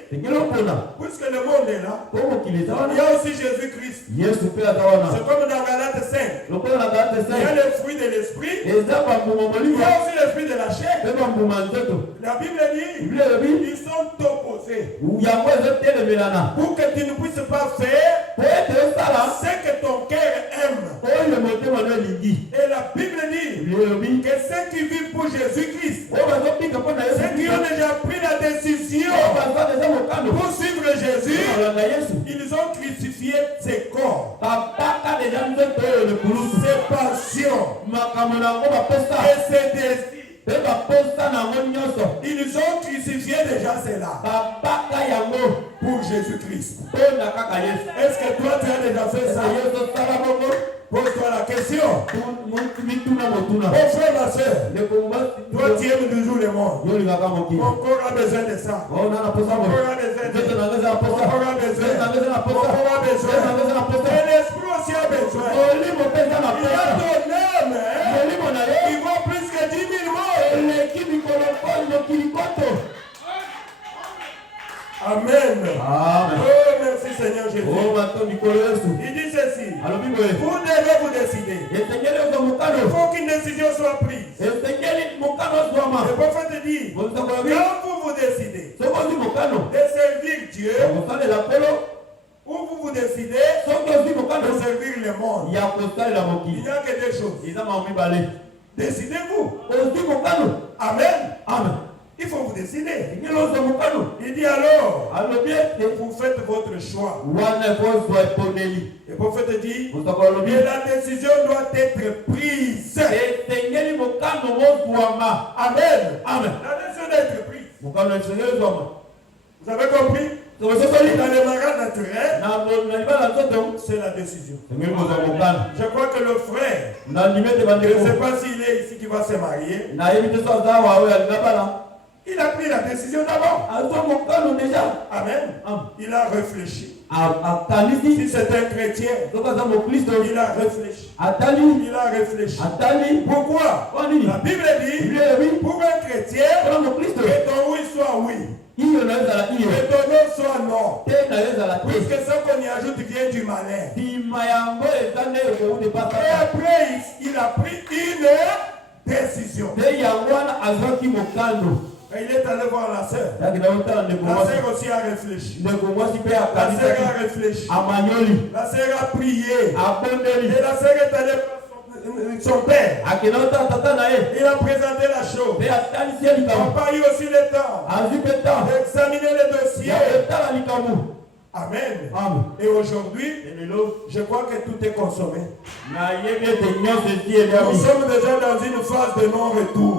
Puisque le monde est là, il y a aussi Jésus-Christ. C'est comme dans Galates 5. Il y a le fruit de l'esprit. Il y a aussi le fruit de la chair. La Bible dit, ils sont opposés. Pour que tu ne puisses pas faire ce que ton cœur aime. que ceux qui vivent pour Jésus-Christ, ceux qui ont déjà pris la décision pour suivre Jésus, ils ont crucifié ses corps, ses passions et ses désirs. Ils ont crucifié déjà cela pour Jésus-Christ. Est-ce que toi tu as déjà fait ça? Pose-toi la question. Mon frère, ma soeur, toi tu aimes toujours le monde. Mon corps a besoin de ça. Mon corps a besoin de ça. Mon corps a besoin. Et l'esprit aussi a besoin. Il a ton âme. Il vaut plus que 10 000 mots. Amen. Oh, merci Seigneur Jésus. Il dit ceci. Vous devez vous décider. Il faut qu'une décision soit prise. Le prophète dit, quand vous décidez de servir Dieu, ou vous décidez de servir le monde, il n'y a que deux choses. Décidez-vous. Amen. Amen. Il faut vous décider. Il dit alors, vous faites votre choix. Le prophète dit, et la décision doit être prise. Amen. Amen. La décision doit être prise. Vous avez compris? Dans le mariage naturel, c'est la décision. Je crois que le frère, je ne sais pas s'il est ici qui va se marier. Il a pris la décision d'abord. Amen. Il a réfléchi. Si c'est un chrétien, il a réfléchi. Il a réfléchi. Pourquoi? La Bible dit, pour un chrétien, que ton oui soit oui. Et ton non soit non. Puisque ce qu'on y ajoute vient du malin. Et après, il a pris une décision. Et il est allé voir la sœur. La sœur aussi a réfléchi. La sœur a réfléchi. La sœur a prié. Et la sœur est allée voir son père. Il a présenté la chose. Papa a eu aussi le temps d'examiner le dossier. Amen. Et aujourd'hui, je crois que tout est consommé. Nous sommes déjà dans une phase de non-retour.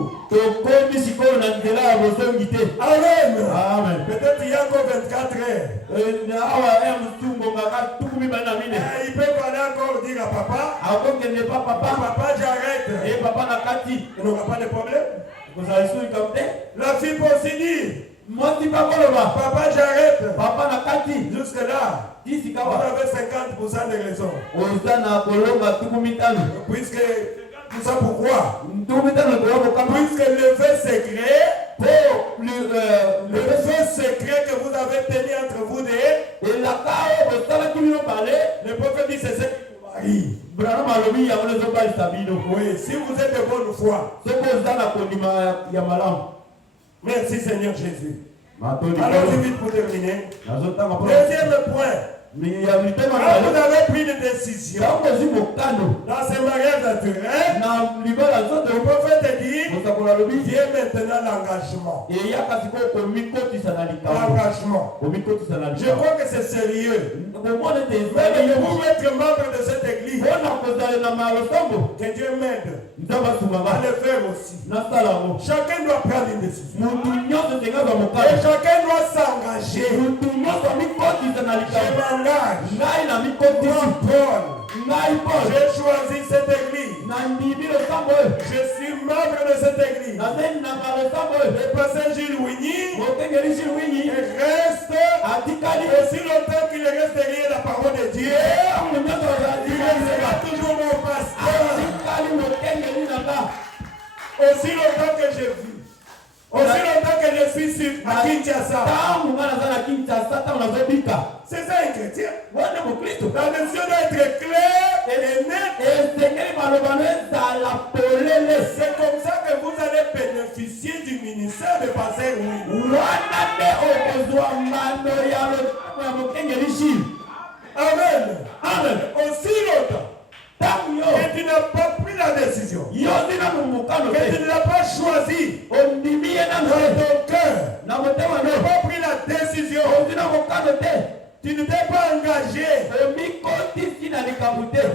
Amen. Peut-être il y a encore 24 heures. Il peut parler encore dire à papa, papa j'arrête. Il n'aura pas de problème. La fille peut aussi dire, papa j'arrête. Jusque là, vous avez 50% de raison. Puisque, tout ça pourquoi? Puisque le fait secret, le fait secret que vous avez tenu entre vous deux, le prophète dit c'est ce qui vous marie. Oui, si vous êtes de bonne foi. Merci Seigneur Jésus. Allons-y vite pour terminer. Deuxième point. Quand vous avez pris une décision dans ce mariage naturel, le prophète dit, vient maintenant l'engagement. L'engagement. Je crois que c'est sérieux. Mais pour être membre de cette église, que Dieu m'aide à le faire aussi. Chacun doit prendre une décision. Et chacun doit s'engager. J'ai choisi cette église. Je suis membre de cette église. Le pasteur Gilles Wigny reste aussi longtemps qu'il reste derrière la parole de Dieu. Il restera toujours mon pasteur. Aussi longtemps que je vis. Aussi longtemps que je suis sur à Kinshasa. C'est ça un chrétien. La mission doit être claire et nette. C'est comme ça que vous allez bénéficier du ministère de pasteur Louis. Amen. Amen. Aussi longtemps que tu n'as pas pris la décision de que tu ne l'as pas choisi dans ton cœur. Tu n'as pas pris la décision. Tu ne t'es pas engagé.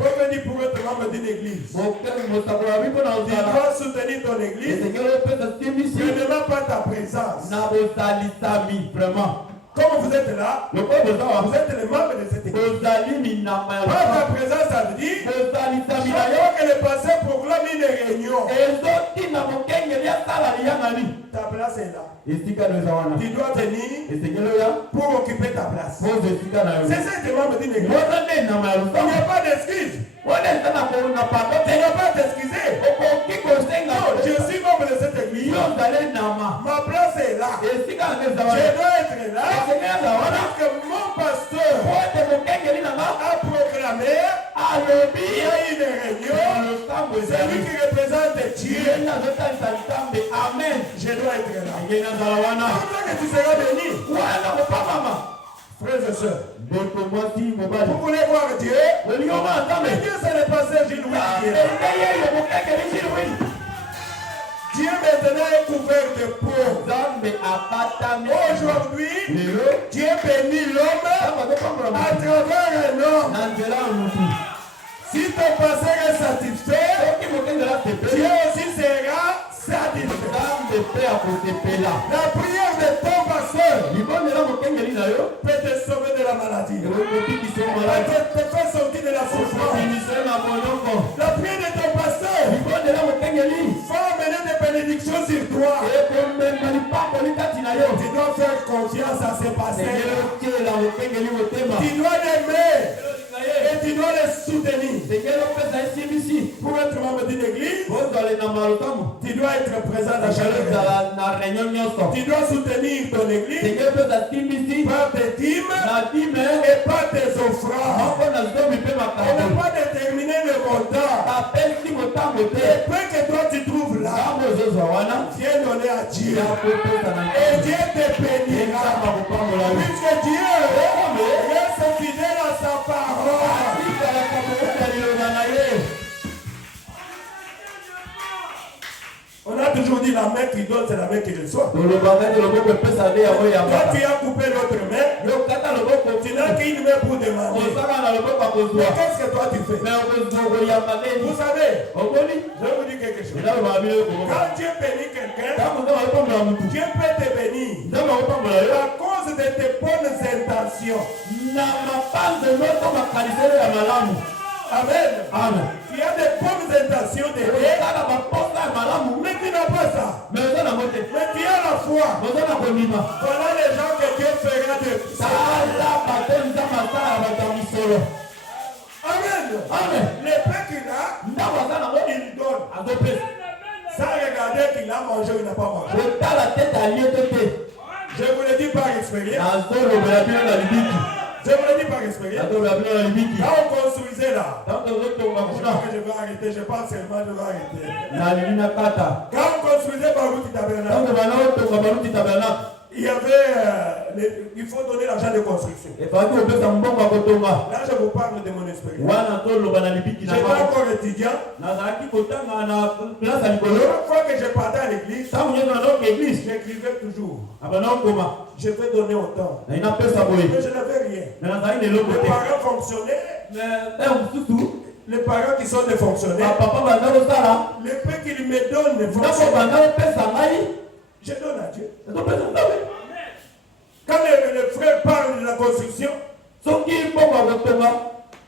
Revenir pour être membre d'une église. Tu dois soutenir ton église. Tu ne pas ta présence. Comme vous êtes là, vous êtes les membres de cette église. Pas ta présence, ça veut dire chaque fois que le passé proclame une réunion, ta place est là. Tu dois venir pour occuper ta place. C'est ça que tu es membre d'une église. Il n'y a pas d'excuse. Tu n'as pas t'excuser. Non, je suis membre de cette église. Ma place est là. Je dois être là. Parce que mon pasteur a proclamé il y a une réunion. C'est lui qui représente Dieu. Amen. Je dois être là. Comment que tu seras béni? Frères et sœurs, vous voulez voir Dieu? Mais Dieu, c'est le pasteur Gilles Louis. Dieu maintenant est couvert de peau. Aujourd'hui, Dieu bénit l'homme à travers un homme. Si ton pasteur est satisfait, Dieu aussi sera satisfait. La prière de ton pasteur peut te sauver de la maladie. Peut te faire sortir de la souffrance. La prière de ton pasteur va amener des bénédictions sur toi. Tu dois faire confiance à ces pasteurs. Tu dois l'aimer. Et tu dois les soutenir. Pour être membre d'une église, tu dois être présent dans chaque réunion. Tu dois soutenir ton église par tes dîmes et par tes offrandes. On n'a pas déterminé le montant. Le prix que toi tu trouves là, viens donner à Dieu. Et Dieu te bénira. Puisque Dieu reste fidèle à sa parole. On a toujours dit la main qui donne, c'est la main qui reçoit. Quand tu as coupé l'autre main, tu n'as qu'une main pour demander. Mais qu'est-ce que toi tu fais? Vous savez, je vais vous dire quelque chose. Quand Dieu bénit quelqu'un, Dieu peut te bénir à cause de tes bonnes intentions. Amen. Tu as des bonnes intentions d'aider, mais tu n'as pas ça. Mais tu as la foi. Voilà les gens que Dieu fera de Amen. Les paix qu'il a, il donne. Sans regarder qu'il a mangé ou il n'a pas mangé. Je vous le dis par expérience. Je vous le dis par expérience. Quand on construisait là, je crois que je vais arrêter, je pense seulement que je vais arrêter. Quand on construisait Baruti Tabernacle, il y avait, il faut donner l'argent de construction. Là, je vous parle de mon expérience. Je n'étais pas encore étudiant. Chaque fois que je partais à l'église, j'écrivais toujours. Je vais donner autant. Mais je n'avais rien. Les parents fonctionnaient. Les parents qui sont des fonctionnaires, les paix qu'ils me donnent ne fonctionnent pas. Je donne à Dieu. Quand les frères parlent de la construction,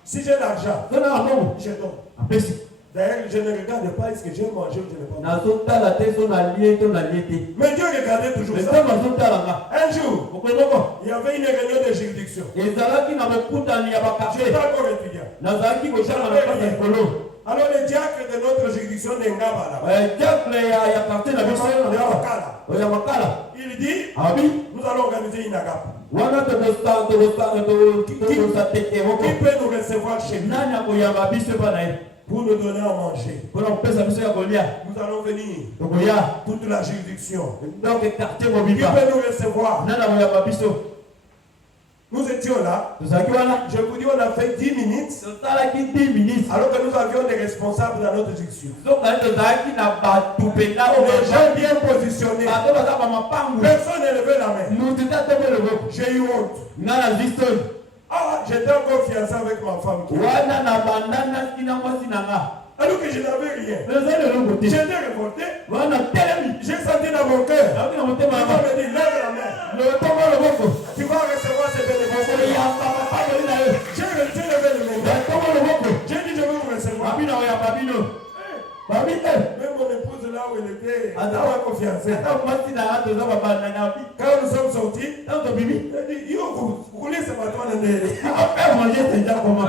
si j'ai l'argent, je donne. D'ailleurs, je ne regarde pas est-ce que j'ai mangé ou je n'ai pas mangé. Mais Dieu regardait toujours ça. Un jour, il y avait une réunion de juridiction. Je n'étais pas encore étudiant. Alors le diacre de notre juridiction d'Engaba, il dit, nous allons organiser une agape. Qui peut nous recevoir chez nous pour nous donner à manger? Nous allons venir. Toute la juridiction. Qui peut nous recevoir? Nous étions là. tozalaki wana Je vous dis, on a fait 10 minutes. tosalaki 10 minutes Alors que nous avions des responsables dans notre section. soka tozalaki na bato mpenza Les gens bien positionnés. bato baza bamapangu Personne n'a levé la main. mutu te atombe loboko J'ai eu honte. nga na zwi soni Ah, j'étais encore fiancé avec ma femme. wana na bandana sina mwasi na nga Alors que je n'avais rien. ezali eloko te J'étais révolté. wana telemi J'ai senti dans mon cœur. naoki na motema Il yanga m'a dit, lève la main. lotombo loboko Tu vas recevoir ces bénédictions. oyamba mapangoli na yo J'ai levé le main. lotombo loboko J'ai dit, je vais vous recevoir. babino oyamba bino babi te Même mon épouse là où elle était, elle avait confiance. ata mwasi na nga toza babandana bi Quand nous sommes sortis, ntango tobibi elle dit, yo, vous roulez ce matin dans les... afaire manger c'est déjà comment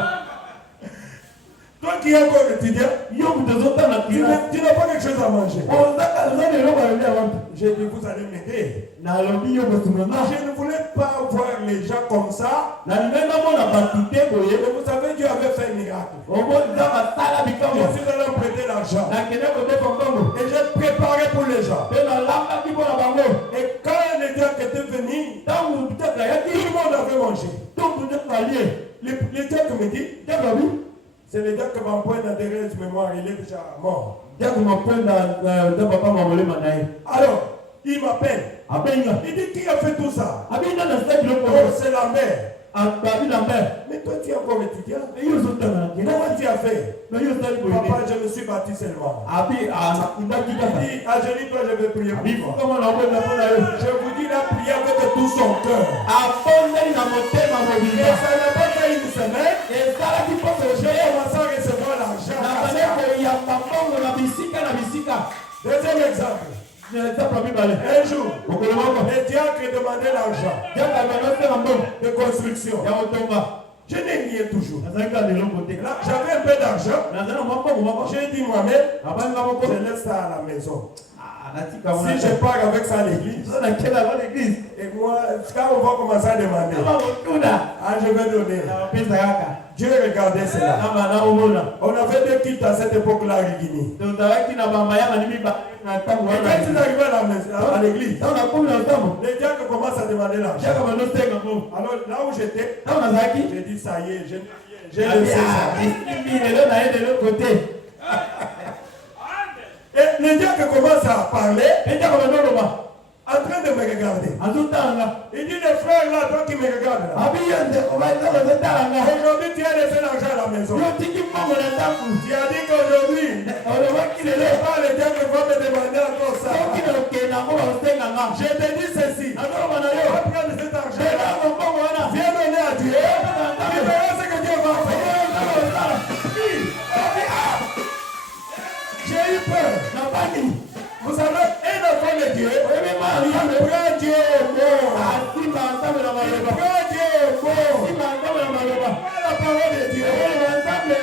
Toi qui es encore étudiant, yo moto ozotana tu n'as pas quelque chose à manger. oza leloko alobi awantu J'ai dit, vous allez m'aider. nalobi yo kosunganga Je ne voulais pas voir les gens comme ça. nalingai namona bato te boye Mais vous savez, Dieu avait fait un miracle. omoza basala Je bikambo suis allé prêter l'argent. nakende kodefa mbongo Et j'ai préparé pour les gens. mpe nalambaki mpo na bango Et quand les diacres étaient venus, ntango mutaka tout yaki le monde avait mangé. to mutaka alie Les diacres me disent, tekabi c'est le diacre m'empoigne dans des rêves mémoire, il est déjà mort. jako makwenda nda papa mamolema na ye Alors, il m'appelle. abenga Il dit, qui a fait tout ça? abinda na sita biloko Oh, c'est la mère. babi na mbere Mais toi, tu es encore étudiant. yo ozotana na kende Comment tu as fait? na yo osali boye Papa, je me suis bâti seulement. abi nakundaki Il kaka dit, Angélique, toi, je vais prier pour toi. bifukama na obwenda mpo na yo Je vous dis, il a prié avec tout son cœur. abondeli na motema Et mobimba ça n'a pas fait une semaine. ezalaki mposo J'ai commencé à recevoir l'argent. nazali koyamba mbongo na bisika na bisika Deuxième exemple. exemple mibale Un jour, mokolo moko les diacres demandaient l'argent jaka banotela mbongo de construction. ya kotonga Je n'ai rien toujours. nazali kaka leloko te Là, j'avais un peu d'argent. nazali na mwa mbongo moko J'ai dit moi-même, abaninga moko je laisse ça à la maison. natika Si je pars avec ça à l'église, nakenda kwa l'église et moi, quand on va commencer à demander, amakotuna ah, je vais donner. napesa kaka Dieu regardait cela. namba naomona On avait des kits à cette époque-là à Rigini. tozalaki na bamayanga ni mibale na ntango Et quand ils wana arrivaient à la maison, à l'église, ntango nakomi na ntango les diacres commencent à demander l'argent. jaka banosenga mbongo Alors là où j'étais, ntango nazalaki j'ai dit ça y est, j'ai laissé ça. lelo na ye de l'autre côté Et les diacres commencent à parler, mpe jaka banoloba en train de me regarder. azotanga Il dit, les frères là, toi qui me regardes là, abi yo ndeko bazaka ozotalanga aujourd'hui tu as laissé l'argent à la maison. yo tiki mbongo na ndako Tu as dit qu'aujourd'hui, olobaki lelo pas les diacres vont me demander encore ça. soki nakokende yango baosenganga Je te dis ceci, nazoloba na yo va prendre cet argent là, elango mbongo wana viens donner à Dieu, tu verras ce que Dieu va faire. J'ai eu peur. nabaki Vous savez, un enfant de Dieu, il prend Dieu au mot. asimba nzambe na Il maloba prend Dieu au mot. asimba nzambe na maloba La parole de Dieu. oyeba nzambe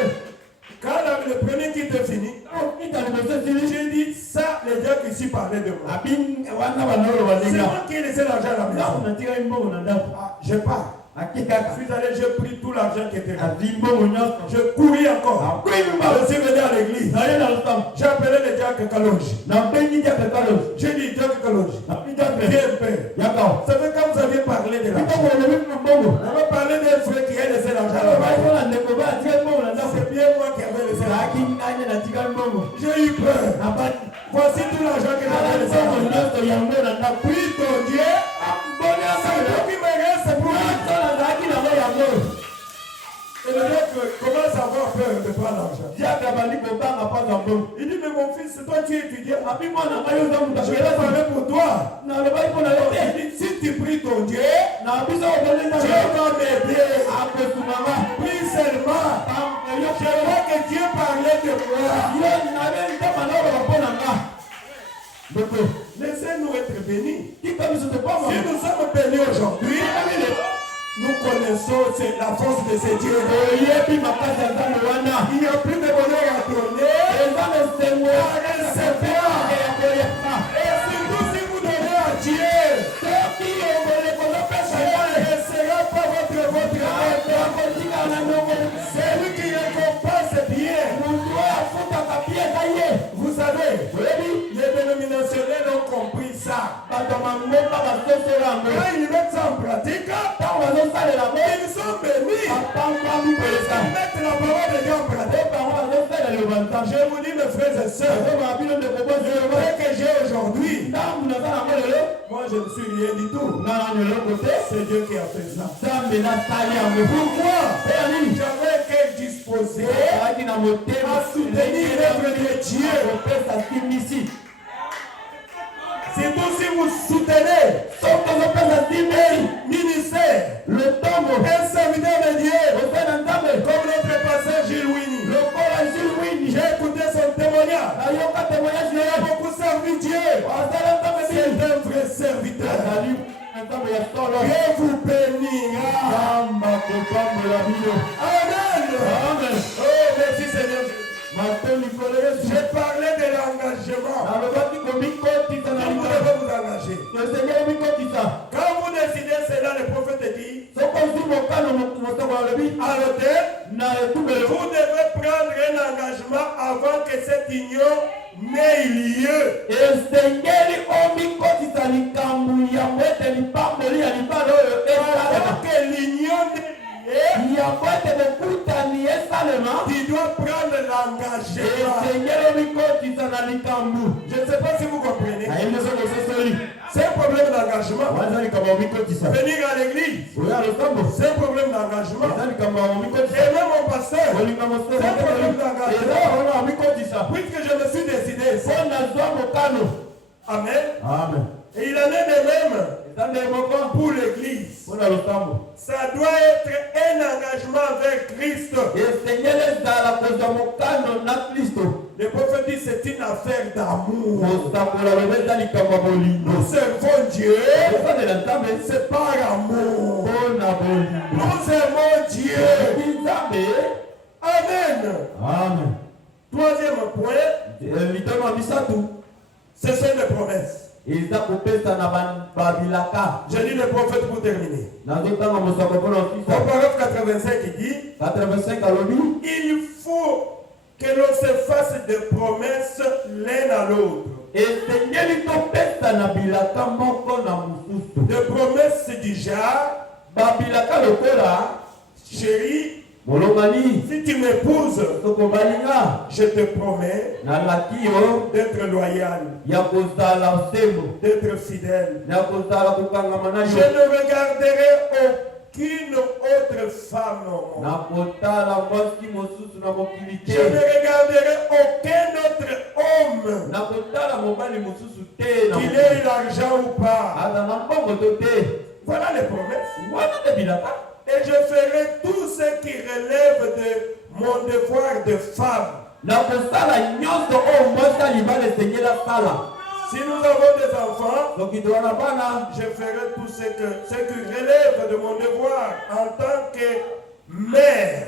Quand le premier qui était fini, okita liboso esili j'ai dit ça, les diacres ici parlaient de moi. abi wana banoloba C'est ndenga moi qui ai laissé l'argent à la ndako maison. natikali mbongo na ndako Ah, je pars. ake Je kaka suis allé, j'ai pris tout l'argent qui était là. azwi mbongo nyonso Je couris encore. akwimi Je mbao suis venu à l'église. naye na losambo J'ai appelé le diacre Kaloji. nabengi jaka kalosi J'ai dit, diacre Kaloji, nabi jaka viens un peu. yakao Vous savez, quand vous aviez parlé de l'argent, mbongo olobi na mbongo on avait parlé d'un frère qui a laissé l'argent à la alobai maison. mpona ndeko ba atikali mbongo na ndako C'est bien moi qui avais laissé l'argent. zalaki nanye natikali mbongo J'ai eu peur. nabaki Voici tout l'argent que ala j'avais laissé à la mbongo maison. nyonso yango na ndako Prie ton Dieu. mbongo ya C'est mbongo toi qui me reste pour lui. nyonso nazalaki nango yango Et le diacre commence à avoir peur de prendre l'argent. jaka bandi kobanga mpaza mbongo Il dit, mais mon fils, toi tu es étudiant. abi mwana ngai oza moto Je vais akelasi parler pour toi. nalobaki mpona yo te Il dit, si tu pries ton Dieu, na biso okolenga Dieu va m'aider. akosunganga Prie seulement. yo Je vois que Dieu parlait de moi. yo nabe ntama naoloba mpo na nga ndeko Laissez-nous être bénis. tika biso topama Si nous sommes bénis aujourd'hui, nous connaissons la force de ce Dieu. oyebi makasi ya nzambe wana Il n'y a plus de bonheur à donner. eza na esengo ya Recevoir. koyeba Et surtout si vous donnez à Dieu, soki okoleko lopesa il ne sera pas votre aide. akotikala na ndongo C'est lui qui récompense bien. motu oyo afutaka pie eza ye Vous savez, oyebi les dénominationnels ont compris ça. bato ya mangomba basosi Quand ils mettent ça en pratique, ils sont bénis. Ils mettent la parole de Dieu en pratique. Je vous dis, mes frères et sœurs, le vrai que j'ai aujourd'hui, moi je ne suis rien du tout. C'est Dieu qui a fait ça. Pourquoi j'avais qu'à disposer à soutenir l'œuvre de Dieu. Surtout si vous soutenez un ministère, un serviteur de Dieu, comme notre pasteur Gilles Winnie. J'ai écouté son témoignage. Il a beaucoup servi Dieu. C'est un vrai serviteur. Dieu vous bénira. Amen. Oh, merci Seigneur. J'ai parlé de l'engagement. Vous devez vous engager. Quand vous décidez cela, le prophète dit, vous devez prendre un engagement avant que cette union n'ait lieu. Avant que l'union n'ait lieu, tu dois prendre l'engagement. Je ne sais pas si vous comprenez. C'est un problème d'engagement. Venir à l'église, c'est un problème d'engagement. Et même mon pasteur, c'est un problème d'engagement. Puisque je me suis décidé. Amen. Et il en est de même pour l'église. Ça doit être un engagement avec Christ. Le prophète dit c'est une affaire d'amour. Nous servons Dieu, c'est par amour. Nous aimons Dieu. Amen. Troisième point, ce sont les promesses. Je lis le prophète pour terminer. Au paragraphe 85, il dit il faut que l'on se fasse des promesses l'un à l'autre. Des promesses du genre, chérie, si tu m'épouses, je te promets d'être loyal, d'être fidèle. Je ne regarderai aucune autre femme. Je ne regarderai aucun autre homme, qu'il ait l'argent ou pas. Voilà les promesses. Et je ferai tout ce qui relève de mon devoir de femme. Si nous avons des enfants, je ferai tout ce qui relève de mon devoir en tant que mère.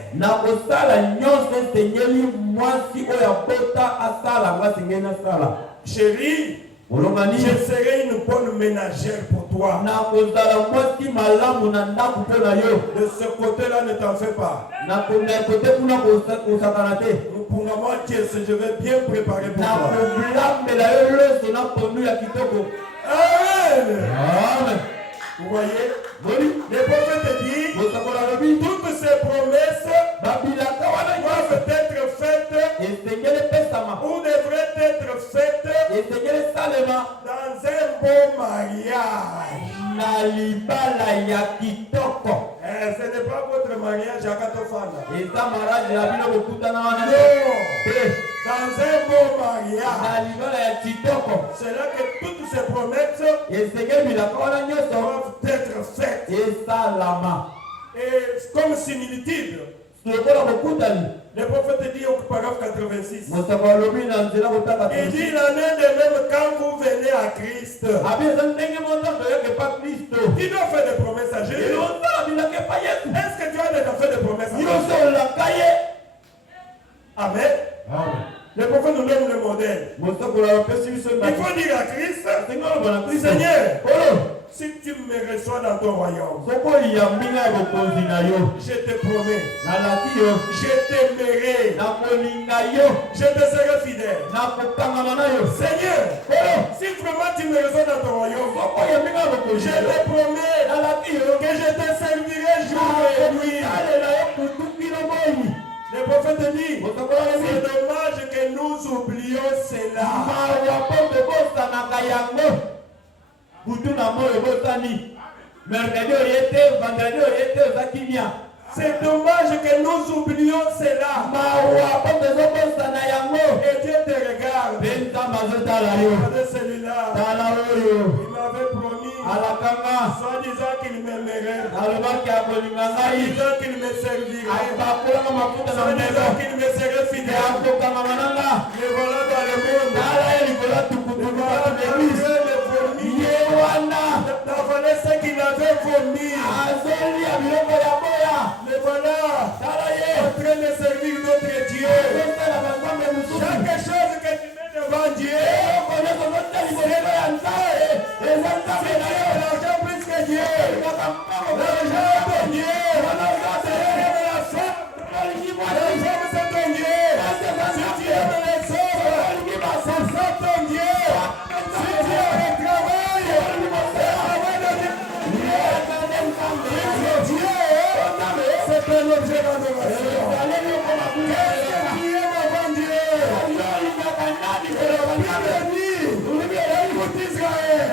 Chérie, je serai une bonne ménagère pour toi. De ce côté-là, ne t'en fais pas. Pour moi, je vais bien préparer pour toi. Amen. Vous voyez? Le prophète dit toutes ces promesses doivent être faites ou devraient être faites dans un beau mariage. Ce n'est pas votre mariage à Katofana. Dans un beau mariage. C'est là que toutes ces promesses doivent être faites. Et comme similitude, le prophète dit au paragraphe 86, il dit il en est de même quand vous venez à Christ. Tu dois faire des promesses à Jésus. Est-ce que tu as déjà fait des promesses à Jésus? Amen. Le prophète nous donne le modèle. Il faut dire à Christ, Seigneur, si tu me reçois dans ton royaume, je te promets, je t'aimerai, je te serai fidèle. Seigneur, si vraiment tu me reçois dans ton royaume, Je te promets que je te servirai jour et nuit. Le prophète dit, c'est dommage que nous oublions cela. C'est dommage que nous oublions cela. Et Dieu te regarde. Regardez celui-là. Il m'avait promis, soi-disant qu'il m'aimerait, soi-disant qu'il me servirait, soi-disant qu'il me serait fidèle. Mais voilà dans le monde. Mais voilà dans le vomi. D'avaler ce qu'il avait vomi. Mais voilà, en train de servir notre Dieu. Chaque chose que tu mets devant Dieu, c'est l'argent plus que Dieu. L'argent de Dieu. L'argent c'est ton Dieu. Si tu aimes les autres, c'est ça ton Dieu. Si tu aimes le travail, c'est un objet d'adoration. Qu'est-ce que tu aimes avant Dieu? Écoute Israël,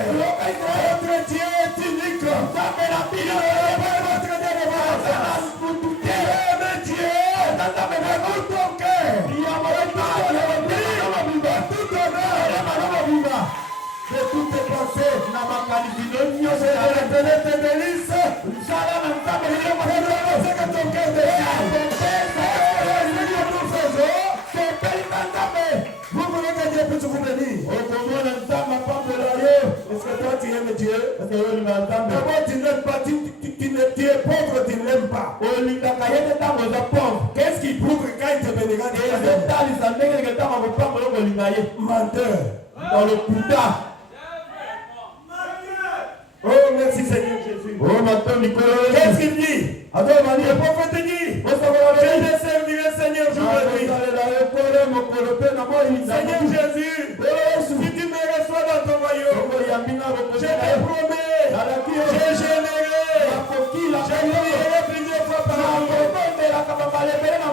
votre Dieu est unique. Il n'est pas votre Dieu de base. Aime Dieu de tout ton cœur, de tout ton âme, de toutes tes pensées. Je vais donner tes délices. C'est que ton cœur désire. Vous voulez que Dieu puisse vous bénir. Est-ce que toi tu aimes Dieu? D'abord tu n'aimes pas, tu es pauvre, tu ne l'aimes pas. Qu'est-ce qui prouve que quand il te bénira? Menteur. Dans le putain. Oh merci Seigneur Jésus. Qu'est-ce qu'il dit? Le prophète dit, je te servirai Seigneur jour et nuit. Seigneur Jésus, si tu me reçois dans ton royaume, je te promets, je gênerai plusieurs fois par an.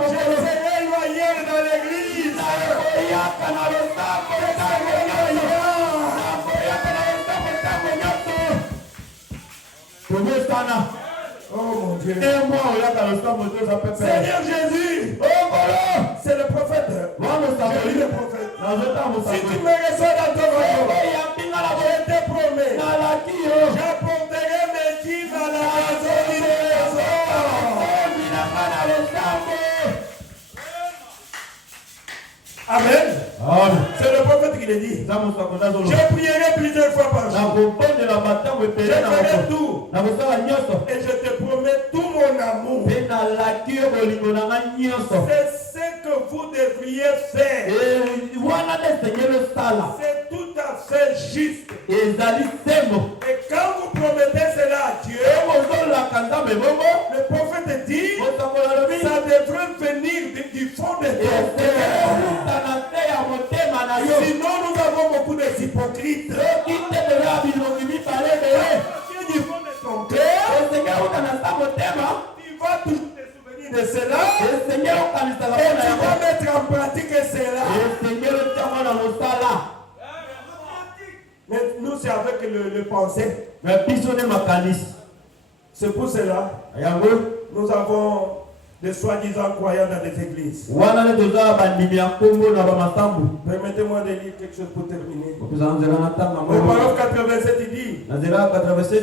Je serai loyal dans l'église. Oh mon Dieu. Seigneur Jésus, c'est le prophète. Je lis le prophète. Si tu me reçois dans ton royaume, je te promets, j'apporterai mes dîmes à la maison du trésor. Amen. C'est le prophète qui le dit. Je prierai plusieurs fois par jour. Je ferai tout. Et je te promets tout mon amour. C'est ce que vous devriez faire. C'est tout à fait juste. Et quand vous promettez cela à Dieu, le prophète dit, ça devrait venir du fond de ton cœur. Sinon, nous avons beaucoup de hypocrites. Du fond de ton cœur, tu vas toujours te souvenir de cela et tu vas mettre en pratique cela. Mais nous, c'est avec le pensée. C'est pour cela nous avons des soi-disant croyants dans des églises. Permettez-moi de lire quelque chose pour terminer. Au paragraphe 87, il dit,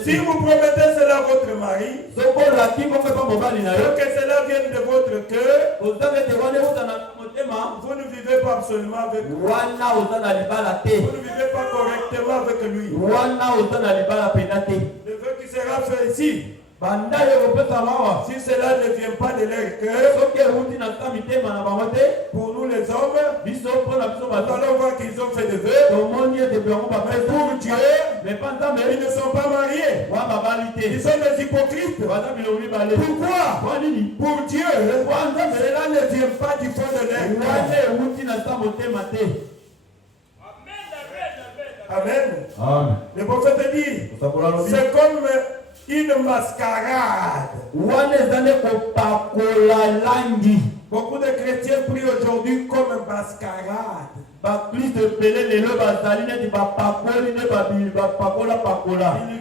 si vous promettez cela à votre mari, que cela vienne de votre cœur, vous ne vivez pas absolument avec lui. Vous ne vivez pas correctement avec lui. Le vœu qui sera fait ici, si cela ne vient pas de leur cœur, pour nous les hommes, nous allons voir qu'ils ont fait des vœux. Mais pour Dieu, ils ne sont pas mariés. Ils sont des hypocrites. Pourquoi? Pour Dieu, cela ne vient pas du fond de leur cœur. Amen. Le prophète dit, c'est comme une mascarade. Beaucoup de chrétiens prient aujourd'hui comme une mascarade. Ils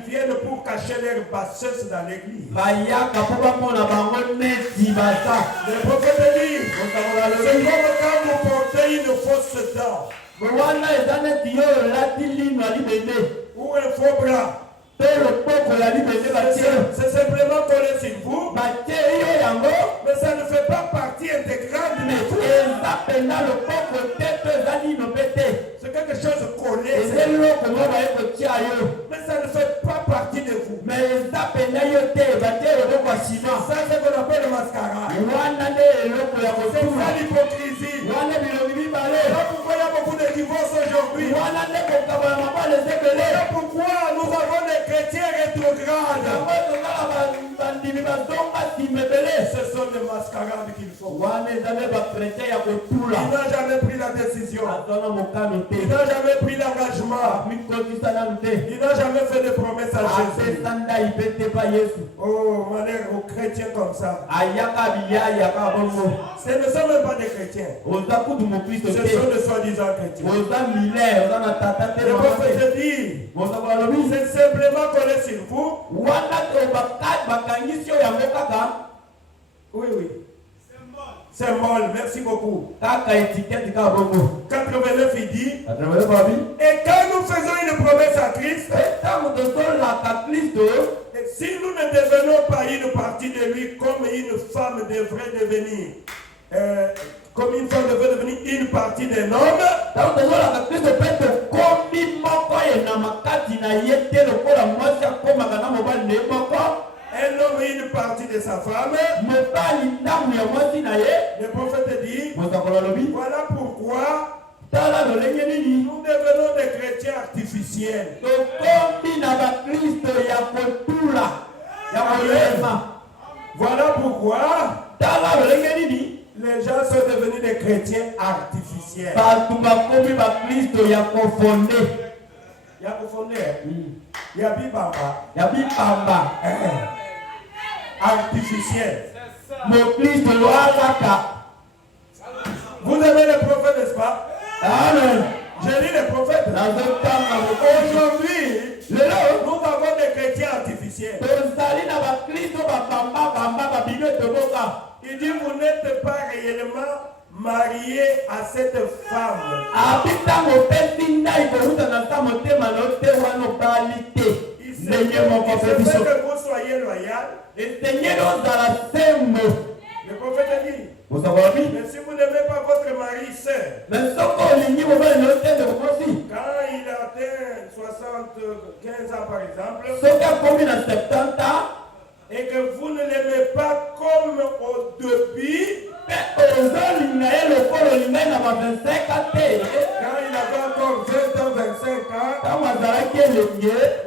viennent pour cacher leur bassesse dans l'église. Le prophète dit, c'est comme quand vous portez une fausse dent ou un faux bras. C'est simplement collé sur vous, mais ça ne fait pas partie intégrante de vous. C'est quelque chose collé, mais ça ne fait pas partie de vous. Ça, c'est ce qu'on appelle le mascarade. C'est ça l'hypocrisie. Voilà pourquoi il y a beaucoup de divorces aujourd'hui. Voilà pourquoi nous avons des chrétiens rétrogrades. Ce sont des mascarades qu'il faut. Il n'a jamais pris la décision. Il n'a jamais pris l'engagement. Il n'a jamais fait de promesses à Jésus. Oh, malheur aux chrétiens comme ça. Ce ne sont même pas des chrétiens. Ce sont des soi-disant chrétiens. Le prophète dit, c'est simplement collé sur vous. Oui, oui. Symbole, merci beaucoup. 89, il dit, et quand nous faisons une promesse à Christ, et si nous ne devenons pas une partie de lui comme une femme devrait devenir, comme une femme devrait devenir une partie d'un homme, un homme est une partie de sa femme. Le prophète dit, voilà pourquoi nous devenons des chrétiens artificiels. Voilà pourquoi les gens sont devenus des chrétiens artificiels. Il y a Bibamba. Artificiel. Vous aimez les prophètes, n'est-ce pas? Amen. J'ai dit les prophètes. Aujourd'hui, nous avons des chrétiens artificiels. Il dit, vous n'êtes pas réellement marié à cette femme. Il se fait que vous soyez loyal. Le prophètre dit, mais si vous n'aimez pas votre mari seul, quand il atteint 75 ans par exemple, et que vous ne l'aimez pas comme au début, quand il avait encore 20 ans, 25 ans,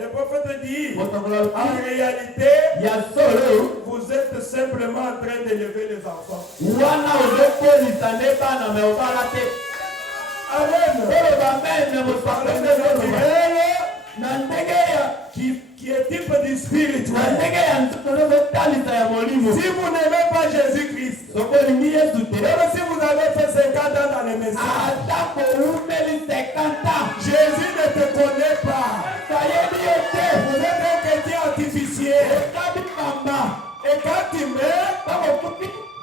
le prophète dit, en réalité, vous êtes simplement en train d'élever les enfants. Amen. Vous parlez de notre qui est type du spirituel. Si vous n'aimez pas Jésus-Christ, même si vous avez fait 50 ans dans les maisons, Jésus ne te connaît pas. Vous êtes un chrétien artificiel. Et quand tu meurs,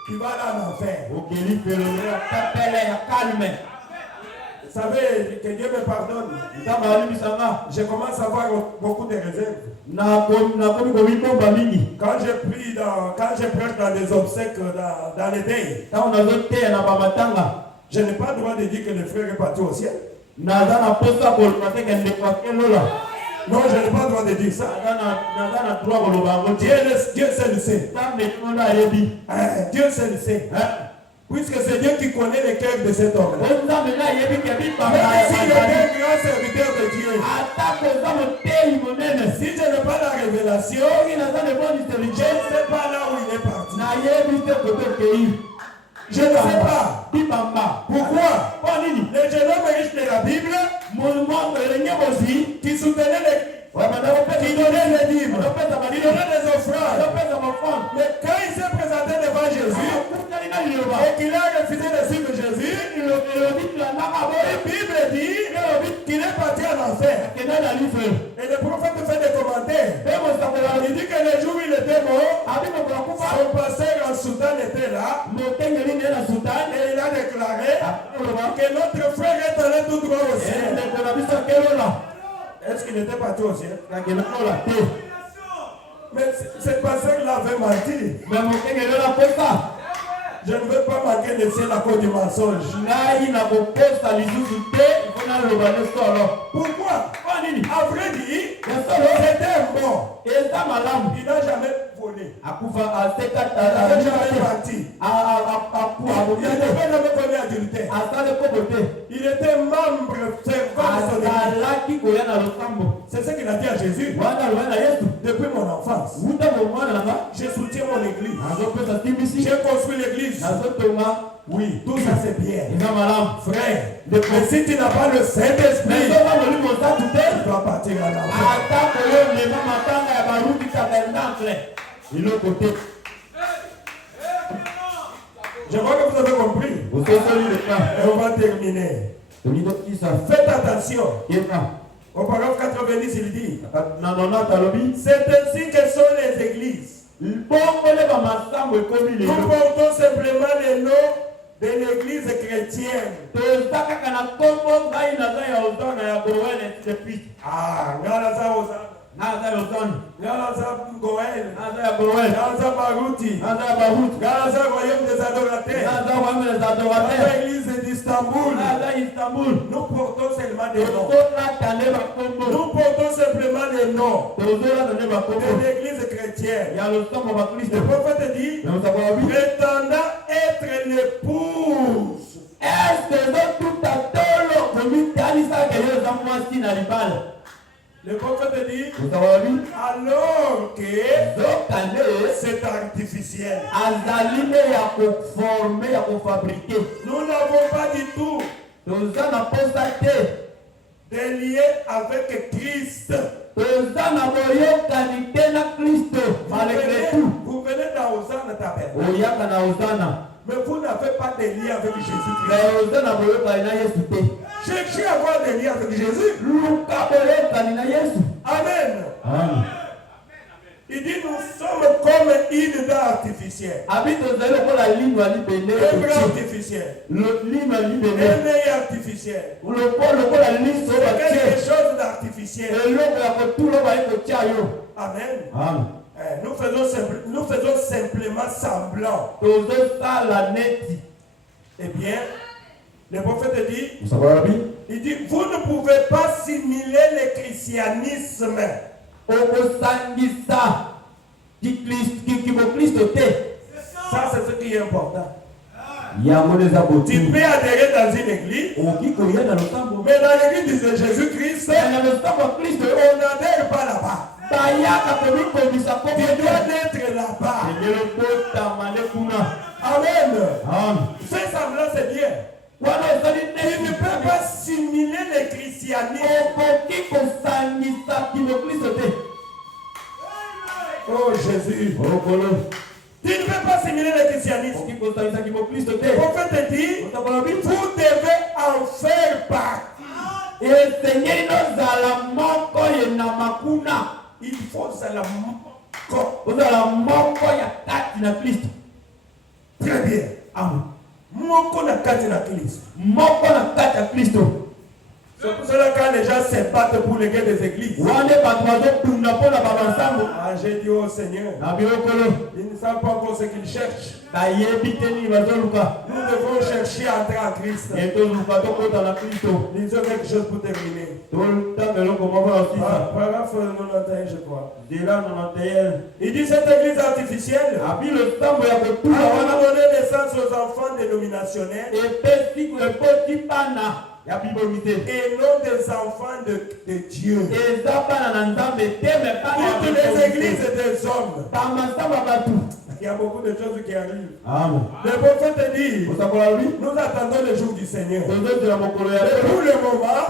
tu vas dans l'enfer. Vous savez, que Dieu me pardonne. Je commence à avoir beaucoup de réserves. Quand je prêche dans des obsèques, dans les deuils, je n'ai pas le droit de dire que le frère est parti au ciel. Non, je n'ai pas le droit de dire ça. Dieu seul le sait. Dieu seul le sait. Puisque c'est Dieu qui connaît le cœur de cet homme. Même s'il est un grand serviteur de Dieu, si je n'ai pas la révélation, je ne sais pas là où il est parti. Je ne sais pas. Pourquoi? Les jeunes hommes riches de la Bible, qui soutenaient l'église, qui donnaient les dîmes, qui donnaient des offrandes. Mais quand il s'est présenté devant Jésus et qu'il a refusé de suivre Jésus, la Bible dit qu'il est parti en enfer. Et le prophète fait des commentaires. Il dit que le jour où il était mort, son pasteur en Soudan était là. Et il a déclaré que notre frère est allé tout droit au ciel. Est-ce qu'il était parti au ciel? Mais cette pasteur l'avait menti. Je ne veux pas manquer le ciel à cause du mensonge. Pourquoi? À vrai dire, c'était mort. Il n'a jamais volé. Il n'a jamais menti. Il n'avait jamais commis adultère. Il était membre fervent de son église. C'est ce qu'il a dit à Jésus. Depuis mon enfance, je soutiens mon église. J'ai construit l'église. Oui, tout ça c'est bien. Frère, mais si tu n'as pas le Saint-Esprit, tu dois partir en enfer. Je crois que vous avez compris. Et on va terminer. Faites attention. Au paragraphe 90, il dit c'est ainsi que sont les églises. Nous portons simplement les noms de l'église chrétienne. Galaza Goël, Galaza Barouti, Galaza Royaume des Adorateurs, Galaza Église d'Istanbul. Nous portons seulement des noms. Nous portons simplement les noms de l'église chrétienne. Le prophète dit, prétendant être l'épouse. Le prophète dit, alors que c'est artificiel. Nous n'avons pas du tout de lien avec Christ. Vous venez d'Hosanna t'appelle. Mais vous n'avez pas de lien avec Jésus-Christ. Cherchez à avoir des liens avec Jésus. Amen. Il dit nous sommes comme une dent artificielle. Un bras artificiel. Un œil artificiel. C'est quelque chose d'artificiel. Amen. Nous faisons simplement semblant. Eh bien, le prophète dit, il dit, vous ne pouvez pas simuler le christianisme. Ça, c'est ce qui est important. Tu peux adhérer dans une église, mais dans l'église de Jésus-Christ, on n'adhère pas là-bas. Tu dois être là-bas. Amen. Fais semblant, c'est bien. Tu ne peux pas simuler le christianisme. Oh Jésus. Tu ne peux pas simuler le christianisme. Le prophète dit, vous devez en faire partie. Il faut très bien. Amen. C'est pour cela que quand les gens se battent pour les gains des églises, j'ai dit au Seigneur, ils ne savent pas encore ce qu'ils cherchent. Nous devons chercher à entrer en Christ. Lisons quelque chose pour terminer. Paragraphe 91, je crois. Il dit cette église artificielle a donné naissance aux enfants dénominationnels et non des enfants de Dieu. Toutes les églises des hommes. Il y a beaucoup de choses qui arrivent. Amen. Le prophète dit, nous attendons le jour du Seigneur. Et pour le moment,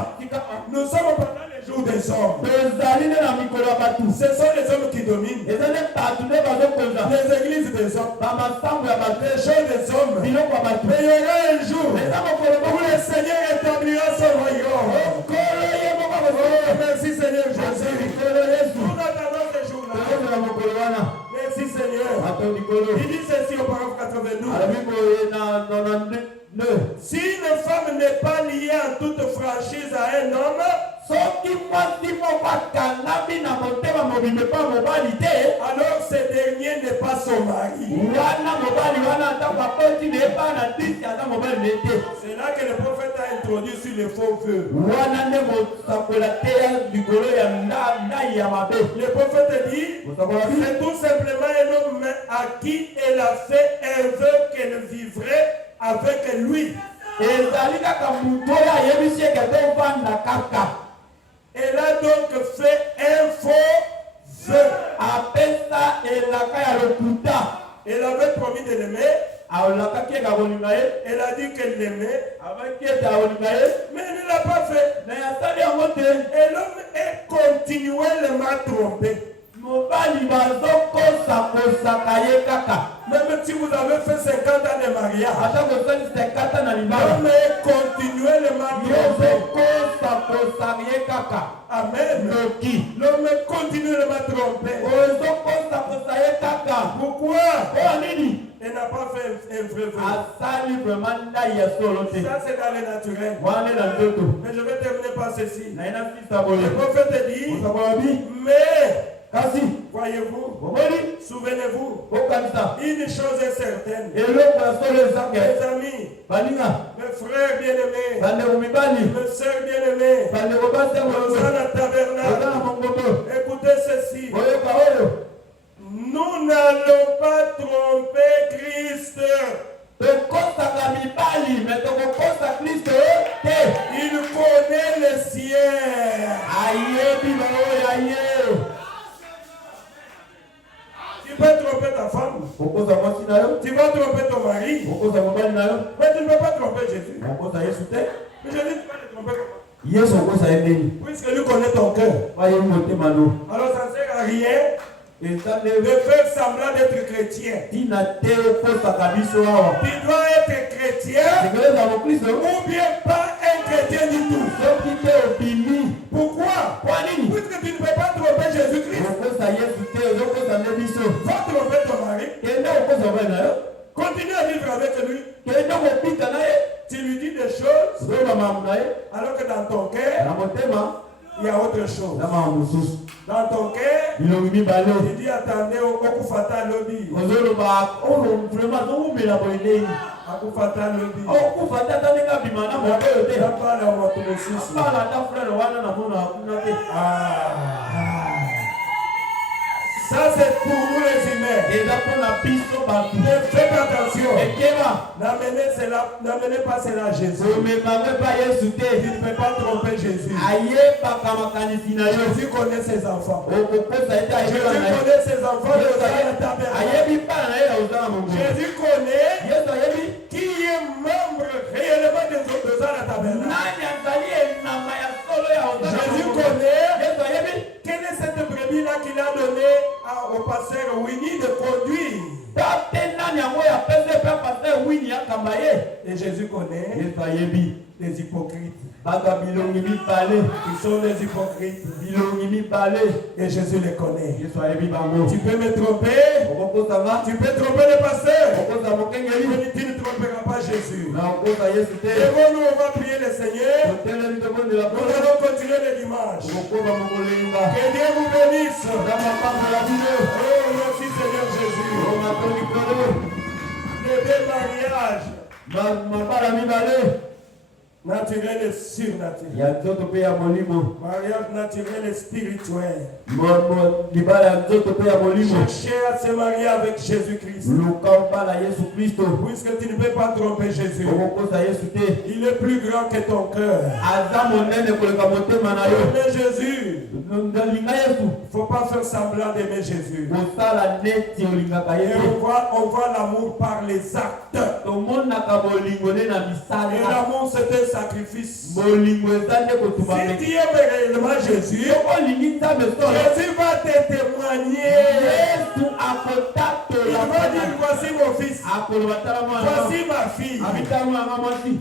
nous sommes pendant les jour des hommes. tozali nde na mikolo ya bato Ce sont les hommes qui dominent. eza nde bato nde bazokonza Les églises des hommes. bamasango ya bato Les choses des hommes. biloko ya bato Mais il y aura un jour eza mokolo où le Seigneur établira son royaume. mokolo ye moko Oh, merci Seigneur Jésus. mikolo yesu Nous attendons ce jour-là. tokozela mokolo wana Merci Seigneur. bato mikolo Il dit ceci au paragraphe 92. alobi boye na 92 Si une femme n'est pas liée en toute franchise à un homme, soki mwasi moko akangami na motema mobimba epa mobali te alors ce dernier n'est pas son mari. wana mobali wana ntango akoti na epa na disi aza mobali na ye te C'est là que le prophète a introduit sur les faux vœux. wana nde mosakola te ya likolo ya ndai ya mabe Le prophète dit, c'est tout simplement un homme à qui elle a fait un vœu qu'elle vivrait avec lui. ezali kaka moto oyo ayebisi eke tovanda kaka Elle a donc fait un faux vœu. apesa elaka ya lokuta Elle avait promis de l'aimer. alakaki eke akolinga ye Elle a dit qu'elle l'aimait. abaki ete akolinga ye Mais elle ne l'a pas fait. na asali yango te Et l'homme est continuellement trompé. mobali bazokosakosaka ye kaka Même si vous avez fait 50 ans de mariage, ata kosali 50 na libala l'homme est continuellement trompé. yozokosakosaka ye kaka Amen. noki L'homme est continuellement trompé. ozokosakosa ye kaka Pourquoi? oyo nini Elle n'a pas fait un vrai vœu. asali vraimen ndai ya solo te Ça, c'est dans le naturel. wana na nzoto Mais je vais terminer par ceci. na ye nasisa Le boye prophète dit, osakolabi mais, kasi voyez-vous, omoni souvenez-vous, okanisa une chose est certaine. eloko ya solo ezake Mes amis, baninga mes frères bien-aimés, bandeko mibali mes sœurs bien-aimées, bandeko basi ya dans moto la oza tabernacle, na mongoto écoutez ceci. oyoka oyo Nous n'allons pas tromper Christ. tokosaka mibali me tokokosa kristo te Il connaît les siens. ayebi baoyo aye Tu peux tromper ta femme. okosa mwasi na yo Tu vas tromper ton mari. okosa mobali na yo Mais tu ne peux pas tromper Jésus. okosa yesu te Mais Jésus, tu vas le tromper comment? yesu okosa ye ndeni Puisque lui connaît ton cœur. bayebi motema no Alors ça ne sert à rien eza de nde faire semblant d'être chrétien. ntina te okosaka biso awa Tu dois être chrétien sekeleza mokristo ou bien pas un chrétien du tout. soki te obimi Pourquoi? kwa nini Puisque tu ne peux pas tromper Jésus-Christ. okosa yesu te ozokosa nde biso Va tromper ton mari. kende okosa mobali na yo Continue à vivre avec lui. kende kopika na ye Tu lui dis des choses ozoyoba makambo na ye alors que dans ton cœur, na motema il y a autre chose. na makambo mosusu Dans ton cœur, bilongi mibale tu dis attendez, okufata lobi. ozoloba oyo vraimen azowumela boye ndeni Akufata lobi. okufa te ata ndenge abima na moto oyo te Napala moto mosusu. apala ata frere wana namona kuna te Ça c'est pour nous les humains. eza mpona biso bato Mais faites attention. ekeba N'amenez pas cela à Jésus. omemanga epa yesu Tu te ne peux pas tromper Jésus. ayebaka makanisi na yo Jésus connaît ses enfants. okokosa ete Jésus ayebaka na ye connaît ses enfants de la tabernacle. ayebi mpana na ye na oza na mongo Jésus connaît yesu ayebi qui est membre réellement de la tabernacle. nani azali enama ya solo ya oza na Jésus mongo connaît yesu ayebi quelle est cette brebis-là qu'il a donnée au pasteur Winnie de conduire. tate nani yango ya pese mpe paster wini yakamba ye Et Jésus connaît yesu ayebi les hypocrites. bato ya bilongi mibale Ils sont les hypocrites. bilongi mibale Et Jésus les connaît. yesu ayebi bango Tu peux me tromper. okokosanga Tu peux tromper le pasteur. okosa mokengeli Mais tu ne tromperas pas Jésus. na okosa yesu te Devant nous, on va prier le Seigneur. totelemi tokondela Nous mpona allons continuer le dimanche. okokoba mokolenga Que Dieu vous bénisse. na mapamba ya bino Oh, merci Seigneur Jésus. omato likolo Les deux mariages, mabala mibale naturel et surnaturel. ya nzoto mpe ya molimo Mariage naturel et spirituel. libala ya nzoto mpe ya molimo Cherchez à se marier avec Jésus-Christ. luka obala yesu kristo Puisque tu ne peux pas tromper Jésus. okokosa yesu te Il est plus grand que ton cœur. aza monene koleka motema na yo Mais Jésus, olinga yesu il ne faut pas faire semblant d'aimer Jésus. kosala neti olingaka ye Et te on voit l'amour par les actes. tomonaka bolingo nde na Et misala l'amour, c'est un sacrifice. Si Bolingo ezande kotumba. tu aimes réellement Jésus, Jésus va te témoigner. Il va dire, voici mon fils, voici ma fille.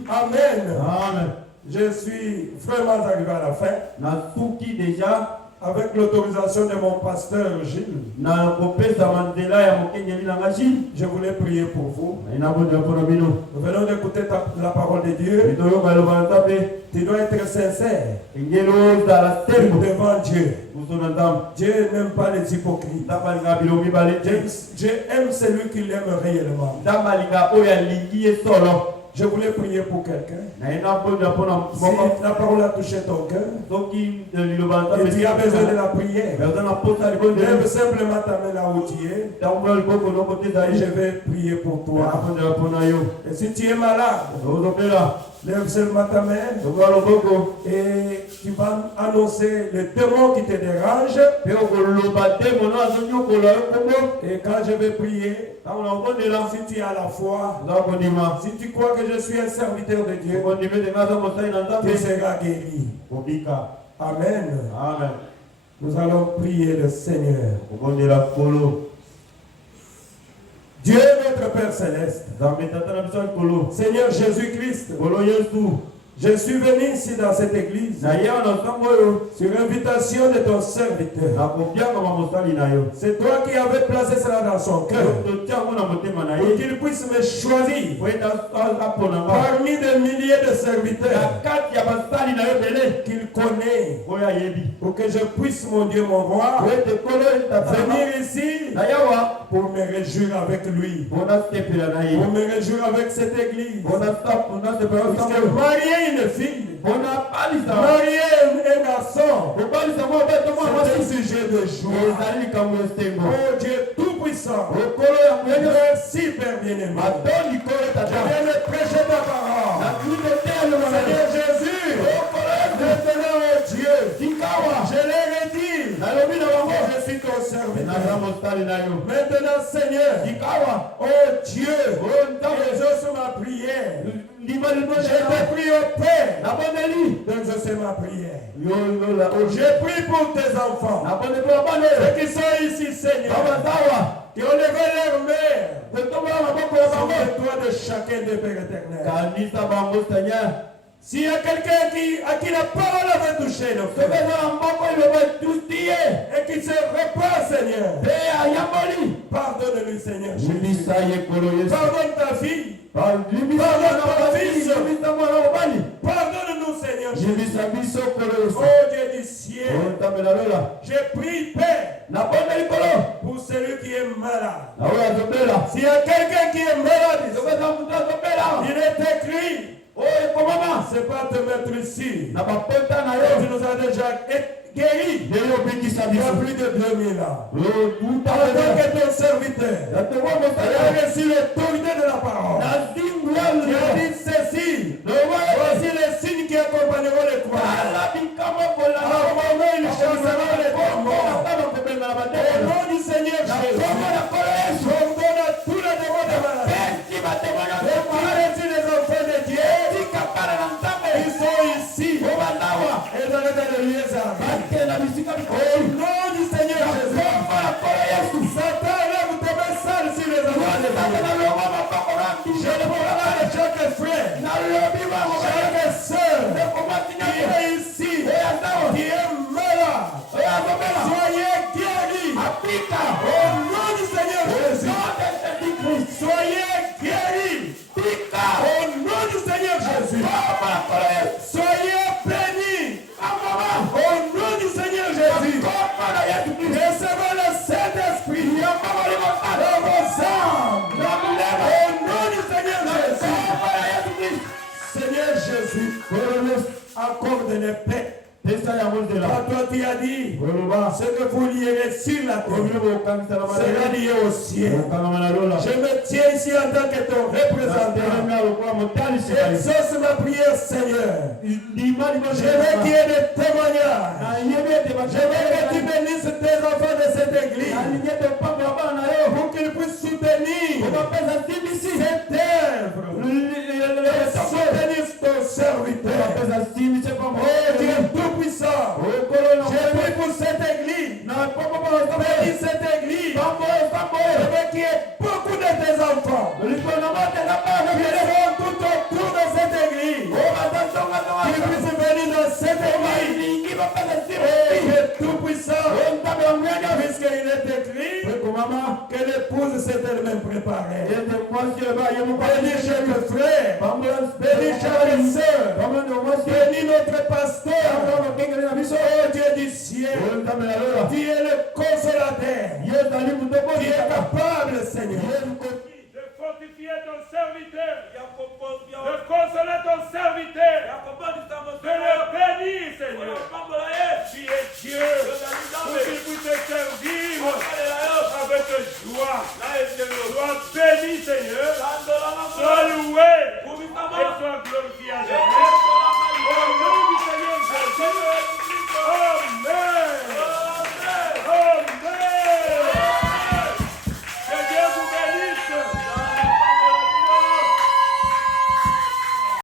Amen. Amen. Je suis vraiment arrivé à la fin. Nasuki déjà. Avec l'autorisation de mon pasteur Gilles, je voulais prier pour vous. Nous venons d'écouter la parole de Dieu. Tu dois être sincère devant Dieu. Dieu n'aime pas les hypocrites. Dieu aime celui qui l'aime réellement. Je voulais prier pour quelqu'un. Si la parole a touché ton cœur et tu as besoin de la prière, lève simplement ta main là où tu es et je vais prier pour toi. Et si tu es malade, lève seulement ta main et tu vas annoncer les démons qui te dérangent. Et quand je vais prier, si tu as la foi, si tu crois que je suis un serviteur de Dieu, tu seras guéri. Amen. Amen. Nous allons prier le Seigneur. Dieu notre Père Céleste, Seigneur Jésus-Christ, je suis venu ici dans cette église sur invitation de ton serviteur. C'est toi qui avais placé cela dans son cœur pour qu'il puisse me choisir parmi des milliers de serviteurs qu'il connaît, pour que je puisse, mon Dieu, m'envoyer venir ici pour me réjouir avec lui, pour me réjouir avec cette église. Parce que marier une fille, marier un garçon, c'est un sujet de joie. Oh Dieu tout-puissant, merci Père bien-aimé. Je viens de prêcher ta parole. Seigneur Jésus, maintenant oh Dieu, je l'ai redit, je suis ton serviteur. Maintenant Seigneur, oh Dieu, exauce ma prière. Je te prie au Père d'exaucer ma prière. Je prie pour tes enfants, ceux qui sont ici, Seigneur, qui ont levé leur main sur le toit de chacun des Pères éternels. S'il y a quelqu'un à qui la parole avait touché le cœur et qui se répand, Seigneur, pardonne-lui, Seigneur. Pardonne ta fille. Pardonne ton fils. Pardonne-nous, Seigneur. Oh Dieu du ciel, je prie, Père, pour celui qui est malade. S'il y a quelqu'un qui est malade, il est écrit. C'est pas te mettre ici. Tu nous as déjà guéri il y a plus de 2000 ans. En tant que ton serviteur, tu as reçu l'autorité de la parole. Tu as dit ceci. Voici les signes qui accompagneront les croyants. En mon nom, ils chasseront les démons. Au nom du Seigneur Jésus, j'ordonne à tous les démons de maladie. Et les enfants de Dieu qui sont ici et dans les lieux au nom du Seigneur Jésus, Satan lève tes mains sales sur les enfants de Dieu. Je demande à chaque frère, chaque sœur qui est ici, qui est malade, soyez guéris au nom du Seigneur Jésus. Soyez guéris au nom du Seigneur Jésus. Soyez bénis au nom du Seigneur Jésus. Recevez le Saint-Esprit dans vos âmes au nom du Seigneur Jésus. Seigneur Jésus, accorde les paix. Quand toi tu as dit, ce que vous lierez sur la terre sera lié au ciel. Je me tiens ici en tant que ton représentant. Exauce ma prière, Seigneur. Je veux qu'il y ait des témoignages. Je veux que tu bénisses tes enfants de cette église pour qu'ils puissent soutenir cette œuvre et soutenir ton serviteur. Tout-Puissant, puisqu'il est écrit que l'épouse s'est elle-même préparée. Bénis chaque frère, bénis chaque sœur, bénis notre pasteur. Oh Dieu du ciel, tu es le consolateur, tu es capable, Seigneur, de fortifier ton serviteur.